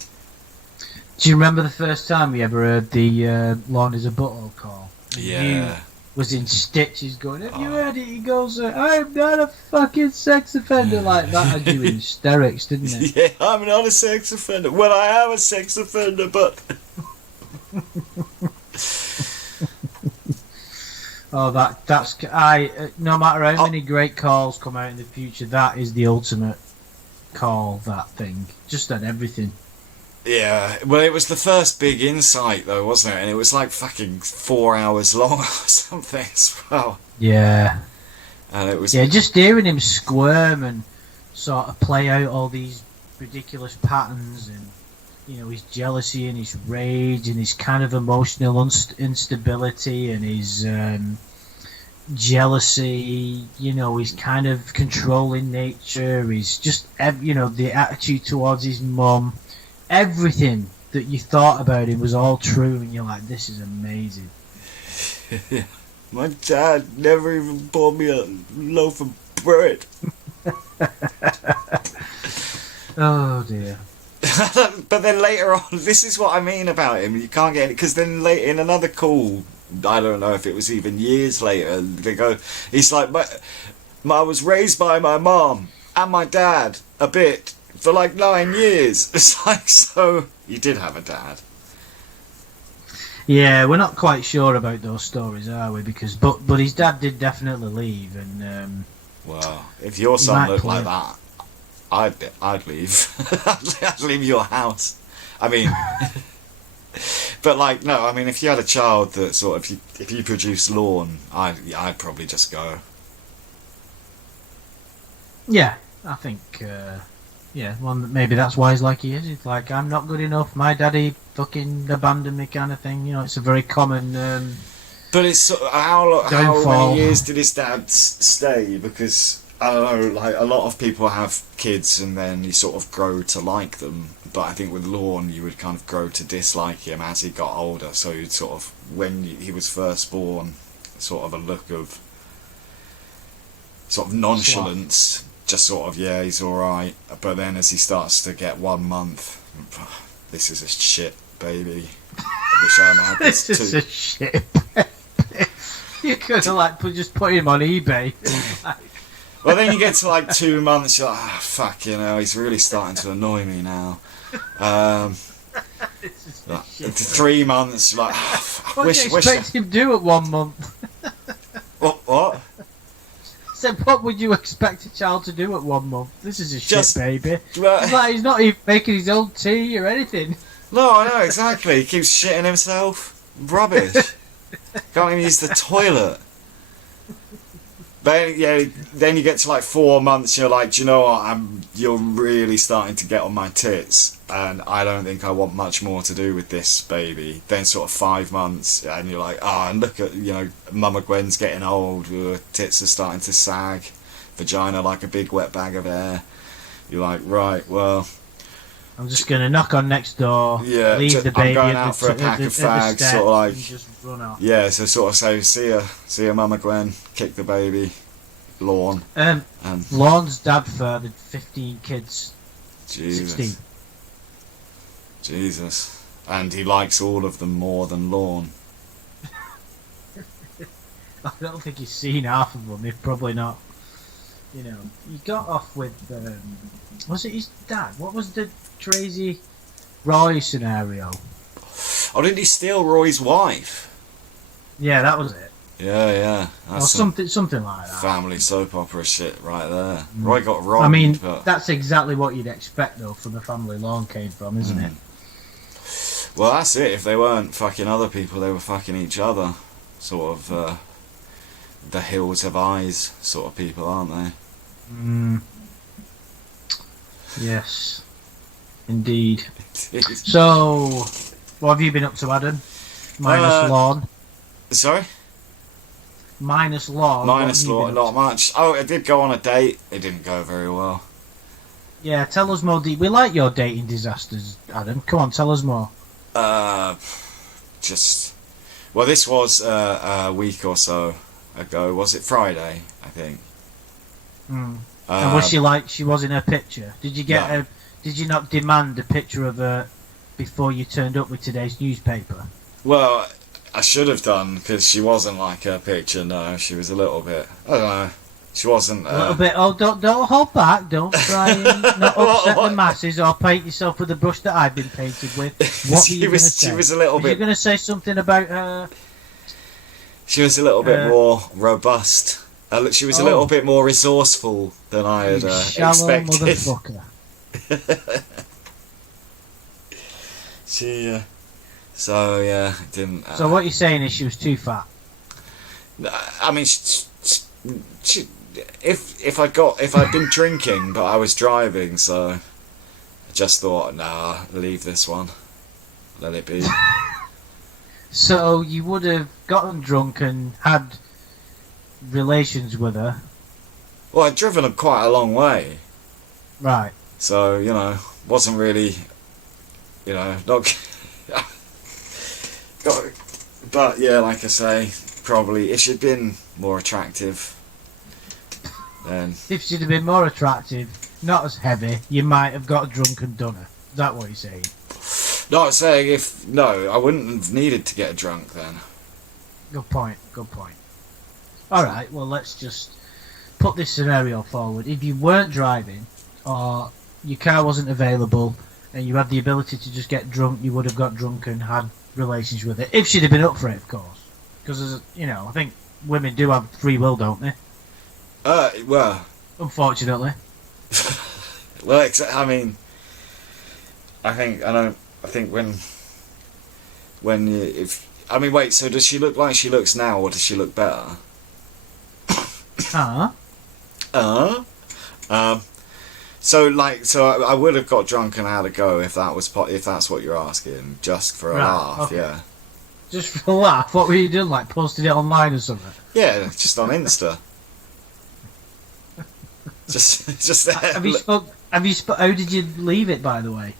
Do you remember the first time we ever heard the Lorne is a butthole call? Yeah. Was in stitches going, have you heard it? He goes, I'm not a fucking sex offender, like that. I do hysterics, didn't it? Yeah, I'm not a sex offender. Well, I am a sex offender, but... Oh, no matter how many great calls come out in the future, that is the ultimate call, that thing. Just on everything. Yeah, well, it was the first big insight, though, wasn't it? And it was like fucking 4 hours long or something as well. Yeah. And it was... Yeah, just hearing him squirm and sort of play out all these ridiculous patterns, and, you know, his jealousy and his rage and his kind of emotional instability and his jealousy, you know, his kind of controlling nature, his just, you know, the attitude towards his mum. Everything that you thought about him was all true, and you're like, this is amazing. My dad never even bought me a loaf of bread. Oh dear. But then later on, this is what I mean about him. You can't get it, because then later in another call, I don't know if it was even years later, they go, he's like, I was raised by my mom and my dad a bit for like 9 years. It's like, so you did have a dad. Yeah, we're not quite sure about those stories, are we? Because but his dad did definitely leave, and Well, if your He son might looked play like that, I'd leave. I'd leave your house. I mean, but like no, I mean if you had a child that sort of if you produce Lorne, I'd probably just go. yeah, I think yeah, well maybe that's why he's like he is. It's like I'm not good enough. My daddy fucking abandoned me, kind of thing. You know, it's a very common. But it's sort of, how Downfall. many years did his dad stay? Because I don't know, like a lot of people have kids and then you sort of grow to like them. But I think with Lorne, you would kind of grow to dislike him as he got older. So you'd sort of, when he was first born, sort of a look of sort of nonchalance, just sort of yeah, he's all right. But then as he starts to get 1 month, this is a shit baby. I wish I had this This is too. a shit. You could have like just put him on eBay. Well, then you get to like 2 months, you're like, ah, fuck, you know, he's really starting to annoy me now. This is a Like, shit. 3 months, you're like, ah, What do you wish. expect him to do at 1 month? What? So what would you expect a child to do at 1 month? This is a shit Just- baby. Well, It's like he's not even making his own tea or anything. no, I know, exactly. He keeps shitting himself. Rubbish. Can't even use the toilet. But yeah, then you get to like 4 months, you're like, do you know what? You're really starting to get on my tits, and I don't think I want much more to do with this baby. Then sort of 5 months, and you're like, and look at, you know, Mama Gwen's getting old, her tits are starting to sag, vagina like a big wet bag of air. You're like, right, well, I'm just going to knock on next door, Yeah, leave the I'm baby going at out the, for a at pack the- of at the fags, steps sort of like- and just run off. yeah, so sort of say, see ya, Mama Gwen, kick the baby, Lorne, and Lorne's dad fathered 15 kids. Jesus. 16. Jesus. And he likes all of them more than Lorne. I don't think he's seen half of them. He's probably not. You know, he got off with. Was it his dad? What was the crazy Roy scenario? Oh, didn't he steal Roy's wife? Yeah, that was it. Yeah. Or That's some something like that. family soap opera shit right there. Roy got robbed, I mean, but... that's exactly what you'd expect, though, from the family Lorne came from, isn't it? Well, that's it. If they weren't fucking other people, they were fucking each other. Sort of, the hills have eyes sort of people, aren't they? Mm. Yes, indeed. So, what have you been up to, Adam? Minus Lorne. Sorry? Minus Lorne. Minus what have you Lorne, been not up to? much. Oh, I did go on a date. It didn't go very well. Yeah, tell us more. We like your dating disasters, Adam. Come on, tell us more. Just... Well, this was a week or so ago. Was it Friday, I think? Mm. And was she like she was in her picture? Did you get No. a? Did you not demand a picture of her before you turned up with today's newspaper? Well, I should have done, because she wasn't like her picture, no. She was a little bit... I don't know. She wasn't... A little bit. Oh, don't hold back. Don't try and not upset What? the masses or paint yourself with the brush that I've been painted with. What She are you going to was- say? she was a little Are you bit- going to say something about her? She was a little bit Uh, more robust. She was a Oh. little bit more resourceful than I had You shallow expected. motherfucker. She... So, yeah, it didn't... So what you're saying is she was too fat. I mean, if I'd been drinking, but I was driving, so I just thought, nah, leave this one, let it be. So you would have gotten drunk and had relations with her, Well, I'd driven quite a long way, right? so you know, wasn't really, you know, not. But yeah, like I say, probably if she'd been more attractive, then If she'd have been more attractive, not as heavy, you might have got drunk and done her. Is that what you're saying? not saying I wouldn't have needed to get drunk then. Good point. Good point. All right. Well, let's just put this scenario forward. If you weren't driving, or your car wasn't available, and you had the ability to just get drunk, you would have got drunk and had relations with it, if she'd have been up for it, of course. Because, I think women do have free will, don't they? Well... Unfortunately. Well, I mean... I think wait, so does she look like she looks now, or does she look better? So I would have got drunk and had a go if that's what you're asking, just for a laugh, okay. Yeah. Just for a laugh? What were you doing, like posting it online or something? Yeah, just on Insta. just there. Have you how did you leave it, by the way?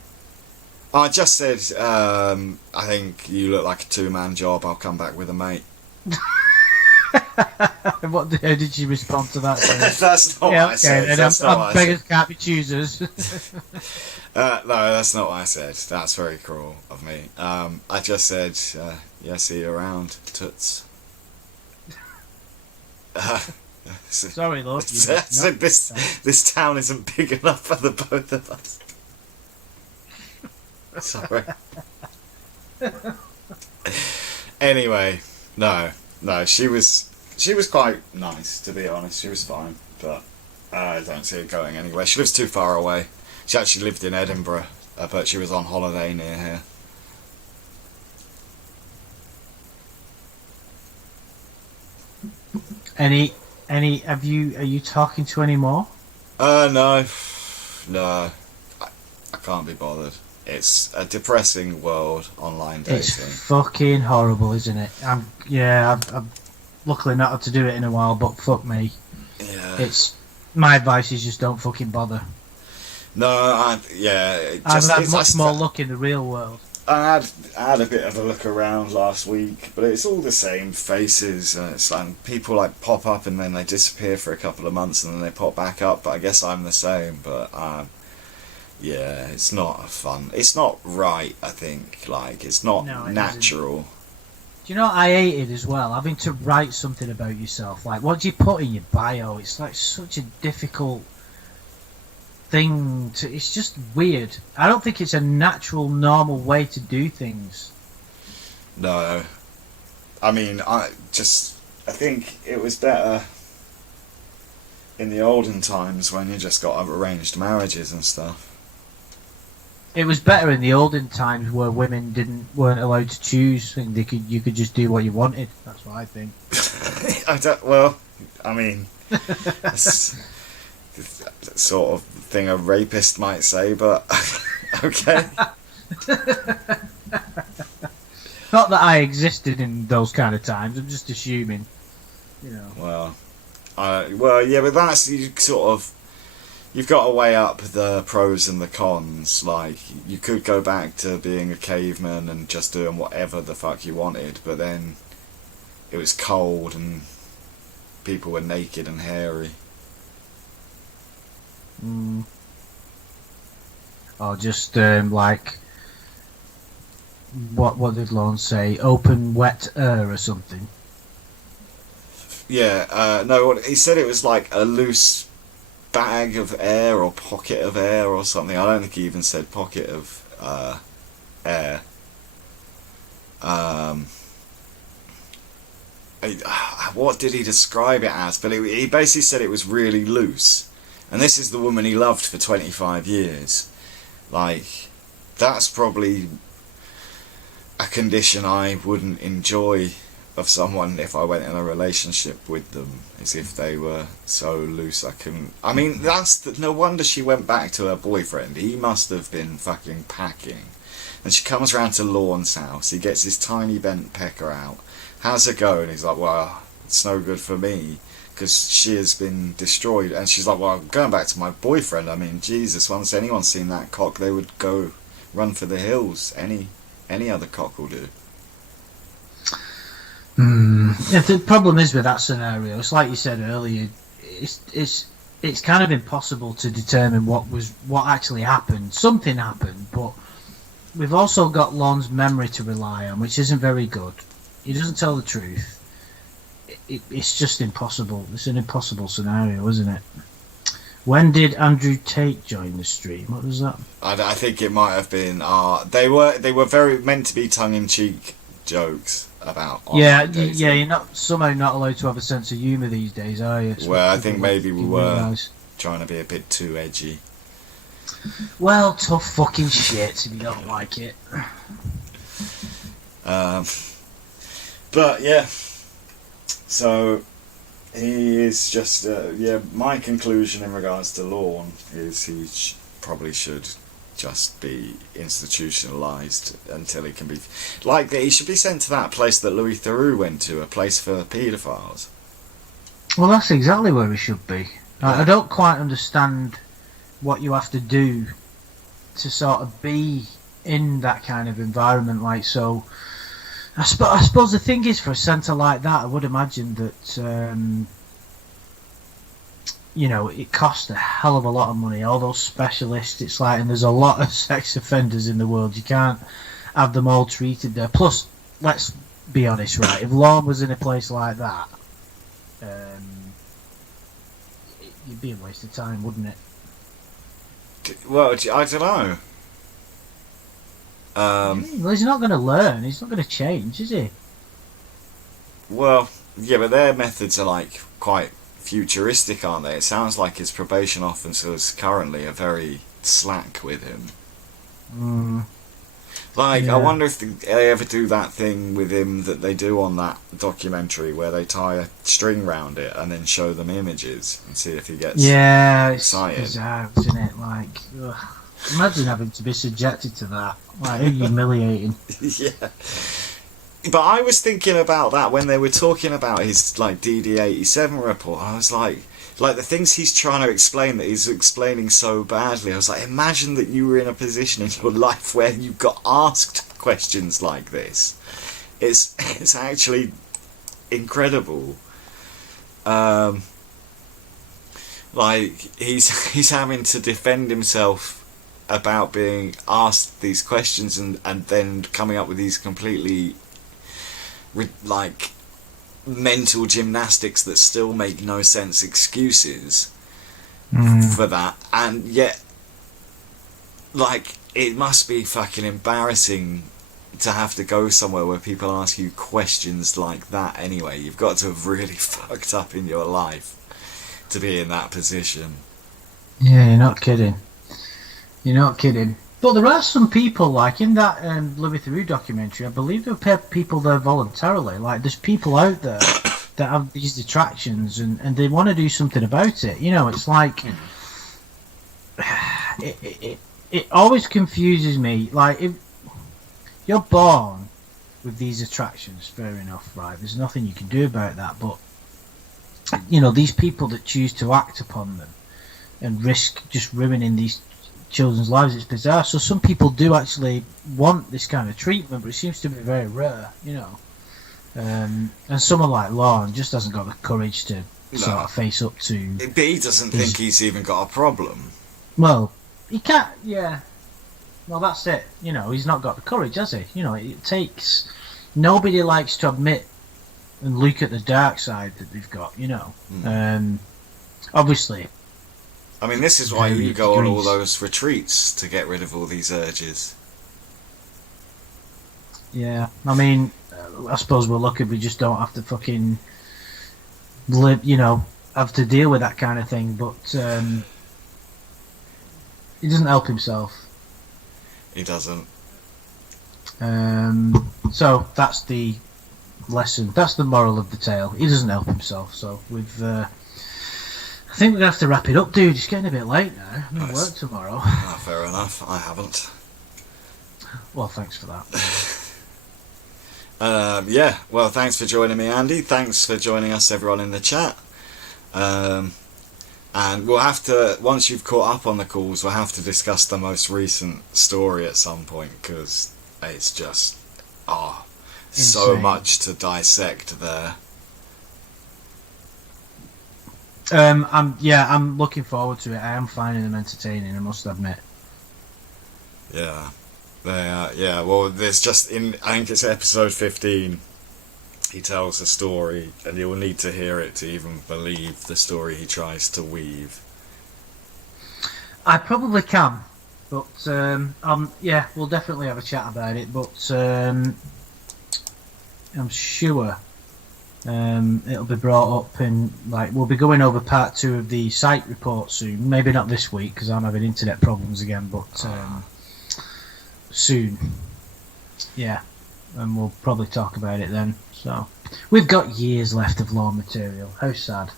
I just said, I think you look like a two-man job. I'll come back with a mate. How did she respond to that? That's not what I said. That's not what I beggars said. can't be choosers. No, that's not what I said. That's very cruel of me. I just said, see you around, toots. Sorry, look. I said this town isn't big enough for the both of us. Sorry. Anyway, no, she was quite nice, to be honest. She was fine, but I don't see it going anywhere. She lives too far away. She actually lived in Edinburgh, but she was on holiday near here. Are you talking to any more? No, I can't be bothered. It's a depressing world, online dating. It's fucking horrible, isn't it? I'm luckily not had to do it in a while, but fuck me. Yeah. My advice is just don't fucking bother. No, I've had much more luck in the real world. I had a bit of a look around last week, but it's all the same faces. It's like people like pop up and then they disappear for a couple of months and then they pop back up. But I guess I'm the same. But yeah, it's not fun. It's not right. I think it's not natural. Do you know what I hated as well? Having to write something about yourself. Like, what do you put in your bio? It's like such a difficult thing to. It's just weird. I don't think it's a natural, normal way to do things. No, I mean, I think it was better in the olden times when you just got arranged marriages and stuff. It was better in the olden times where women weren't allowed to choose and you could just do what you wanted. That's what I think. That's the sort of thing a rapist might say, but okay. Not that I existed in those kind of times. I'm just assuming, Well, yeah, but that's you've got to weigh up the pros and the cons. Like, you could go back to being a caveman and just doing whatever the fuck you wanted, but then it was cold and people were naked and hairy. Or just like, what did Lorne say? Open wet air or something. Yeah, no, he said it was like a loose bag of air or pocket of air or something. I don't think he even said pocket of air. What did he describe it as? But he basically said it was really loose. And this is the woman he loved for 25 years. Like, that's probably a condition I wouldn't enjoy of someone if I went in a relationship with them, is if they were so loose I couldn't. I mean, no wonder she went back to her boyfriend. He must have been fucking packing. And she comes round to Lorne's house. He gets his tiny bent pecker out. How's it go? And he's like, well, it's no good for me because she has been destroyed. And she's like, well, I'm going back to my boyfriend. I mean, Jesus, once anyone's seen that cock, they would go run for the hills. Any other cock will do. Yeah, the problem is with that scenario, it's like you said earlier, it's kind of impossible to determine what actually happened. Something happened, but we've also got Lorne's memory to rely on, which isn't very good. He doesn't tell the truth. It's just impossible. It's an impossible scenario, isn't it? When did Andrew Tate join the stream? What was that? I think it might have been. They were very meant to be tongue-in-cheek jokes about. Yeah, online dating. yeah. You're not somehow not allowed to have a sense of humour these days, are you? Well, I think maybe we were realise. trying to be a bit too edgy. Well, tough fucking shit if you don't like it. But yeah, so he is just my conclusion in regards to Lorne is he probably should just be institutionalized until he can be like he should be sent to that place that Louis Theroux went to, a place for paedophiles. Well, that's exactly where he should be. I don't quite understand what you have to do to sort of be in that kind of environment. Like, so I suppose the thing is, for a centre like that, I would imagine that it costs a hell of a lot of money. All those specialists, it's like, and there's a lot of sex offenders in the world. You can't have them all treated there. Plus, let's be honest, right? If Lorne was in a place like that, it'd be a waste of time, wouldn't it? Well, I don't know. Well, he's not going to learn. He's not going to change, is he? Well, yeah, but their methods are like quite futuristic, aren't they? It sounds like his probation officers currently are very slack with him. Like, Yeah. I wonder if they ever do that thing with him that they do on that documentary where they tie a string round it and then show them images and see if he gets It's excited. bizarre, isn't it? Like, ugh. Imagine having to be subjected to that. Like, how humiliating. Yeah. But I was thinking about that when they were talking about his like DD-87 report. I was like the things he's trying to explain that he's explaining so badly. I was like, imagine that you were in a position in your life where you got asked questions like this. It's actually incredible. Like he's having to defend himself about being asked these questions and then coming up with these completely like mental gymnastics that still make no sense excuses for that, and yet like it must be fucking embarrassing to have to go somewhere where people ask you questions like that anyway. You've got to have really fucked up in your life to be in that position. Yeah, you're not kidding. You're not kidding. But there are some people, like in that Louis Theroux documentary, I believe there are people there voluntarily. Like, there's people out there that have these attractions and they want to do something about it. You know, it's like... It always confuses me. Like, if you're born with these attractions, fair enough, right? There's nothing you can do about that. But, these people that choose to act upon them and risk just ruining these children's lives, it's bizarre. So some people do actually want this kind of treatment, but it seems to be very rare, and someone like Lorne just hasn't got the courage to sort of face up to. But he doesn't think he's even got a problem. Well, he can't. Yeah. Well, that's it. He's not got the courage, has he? It takes. Nobody likes to admit and look at the dark side that they've got. Obviously. I mean, this is why you go on all those retreats to get rid of all these urges. Yeah, I mean, I suppose we're lucky we just don't have to fucking live, have to deal with that kind of thing. But he doesn't help himself. He doesn't. So that's the lesson. That's the moral of the tale. He doesn't help himself. So we've. I think we're going to have to wrap it up, dude. It's getting a bit late now. I'm going to work tomorrow. Fair enough. I haven't. Well, thanks for that. Yeah, well, thanks for joining me, Andy. Thanks for joining us, everyone, in the chat. And we'll have to, once you've caught up on the calls, we'll have to discuss the most recent story at some point, because it's just, so Insane. much to dissect there. I'm looking forward to it. I am finding them entertaining, I must admit. Yeah. Yeah, well, there's just, I think it's episode 15, he tells a story, and you'll need to hear it to even believe the story he tries to weave. I probably can, but yeah, we'll definitely have a chat about it. But I'm sure it'll be brought up in, like, we'll be going over part 2 of the site report soon. Maybe not this week because I'm having internet problems again, but soon. Yeah, and we'll probably talk about it then. So we've got years left of Lorne material. How sad.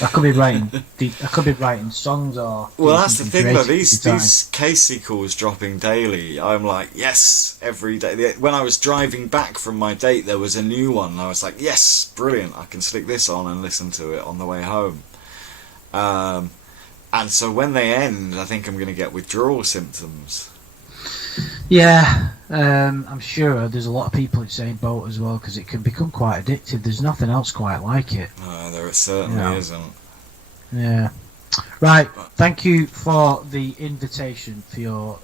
I could be writing songs or. Well, that's the thing though. These case sequels dropping daily. I'm like, yes, every day. When I was driving back from my date, there was a new one. And I was like, yes, brilliant. I can stick this on and listen to it on the way home. And so when they end, I think I'm going to get withdrawal symptoms. Yeah, I'm sure there's a lot of people in the same boat as well because it can become quite addictive. There's nothing else quite like it. There certainly isn't. Yeah. Right. Thank you for the invitation for your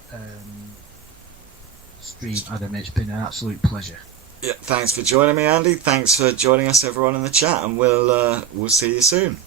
stream, Adam. It's been an absolute pleasure. Yeah. Thanks for joining me, Andy. Thanks for joining us, everyone in the chat, and we'll see you soon.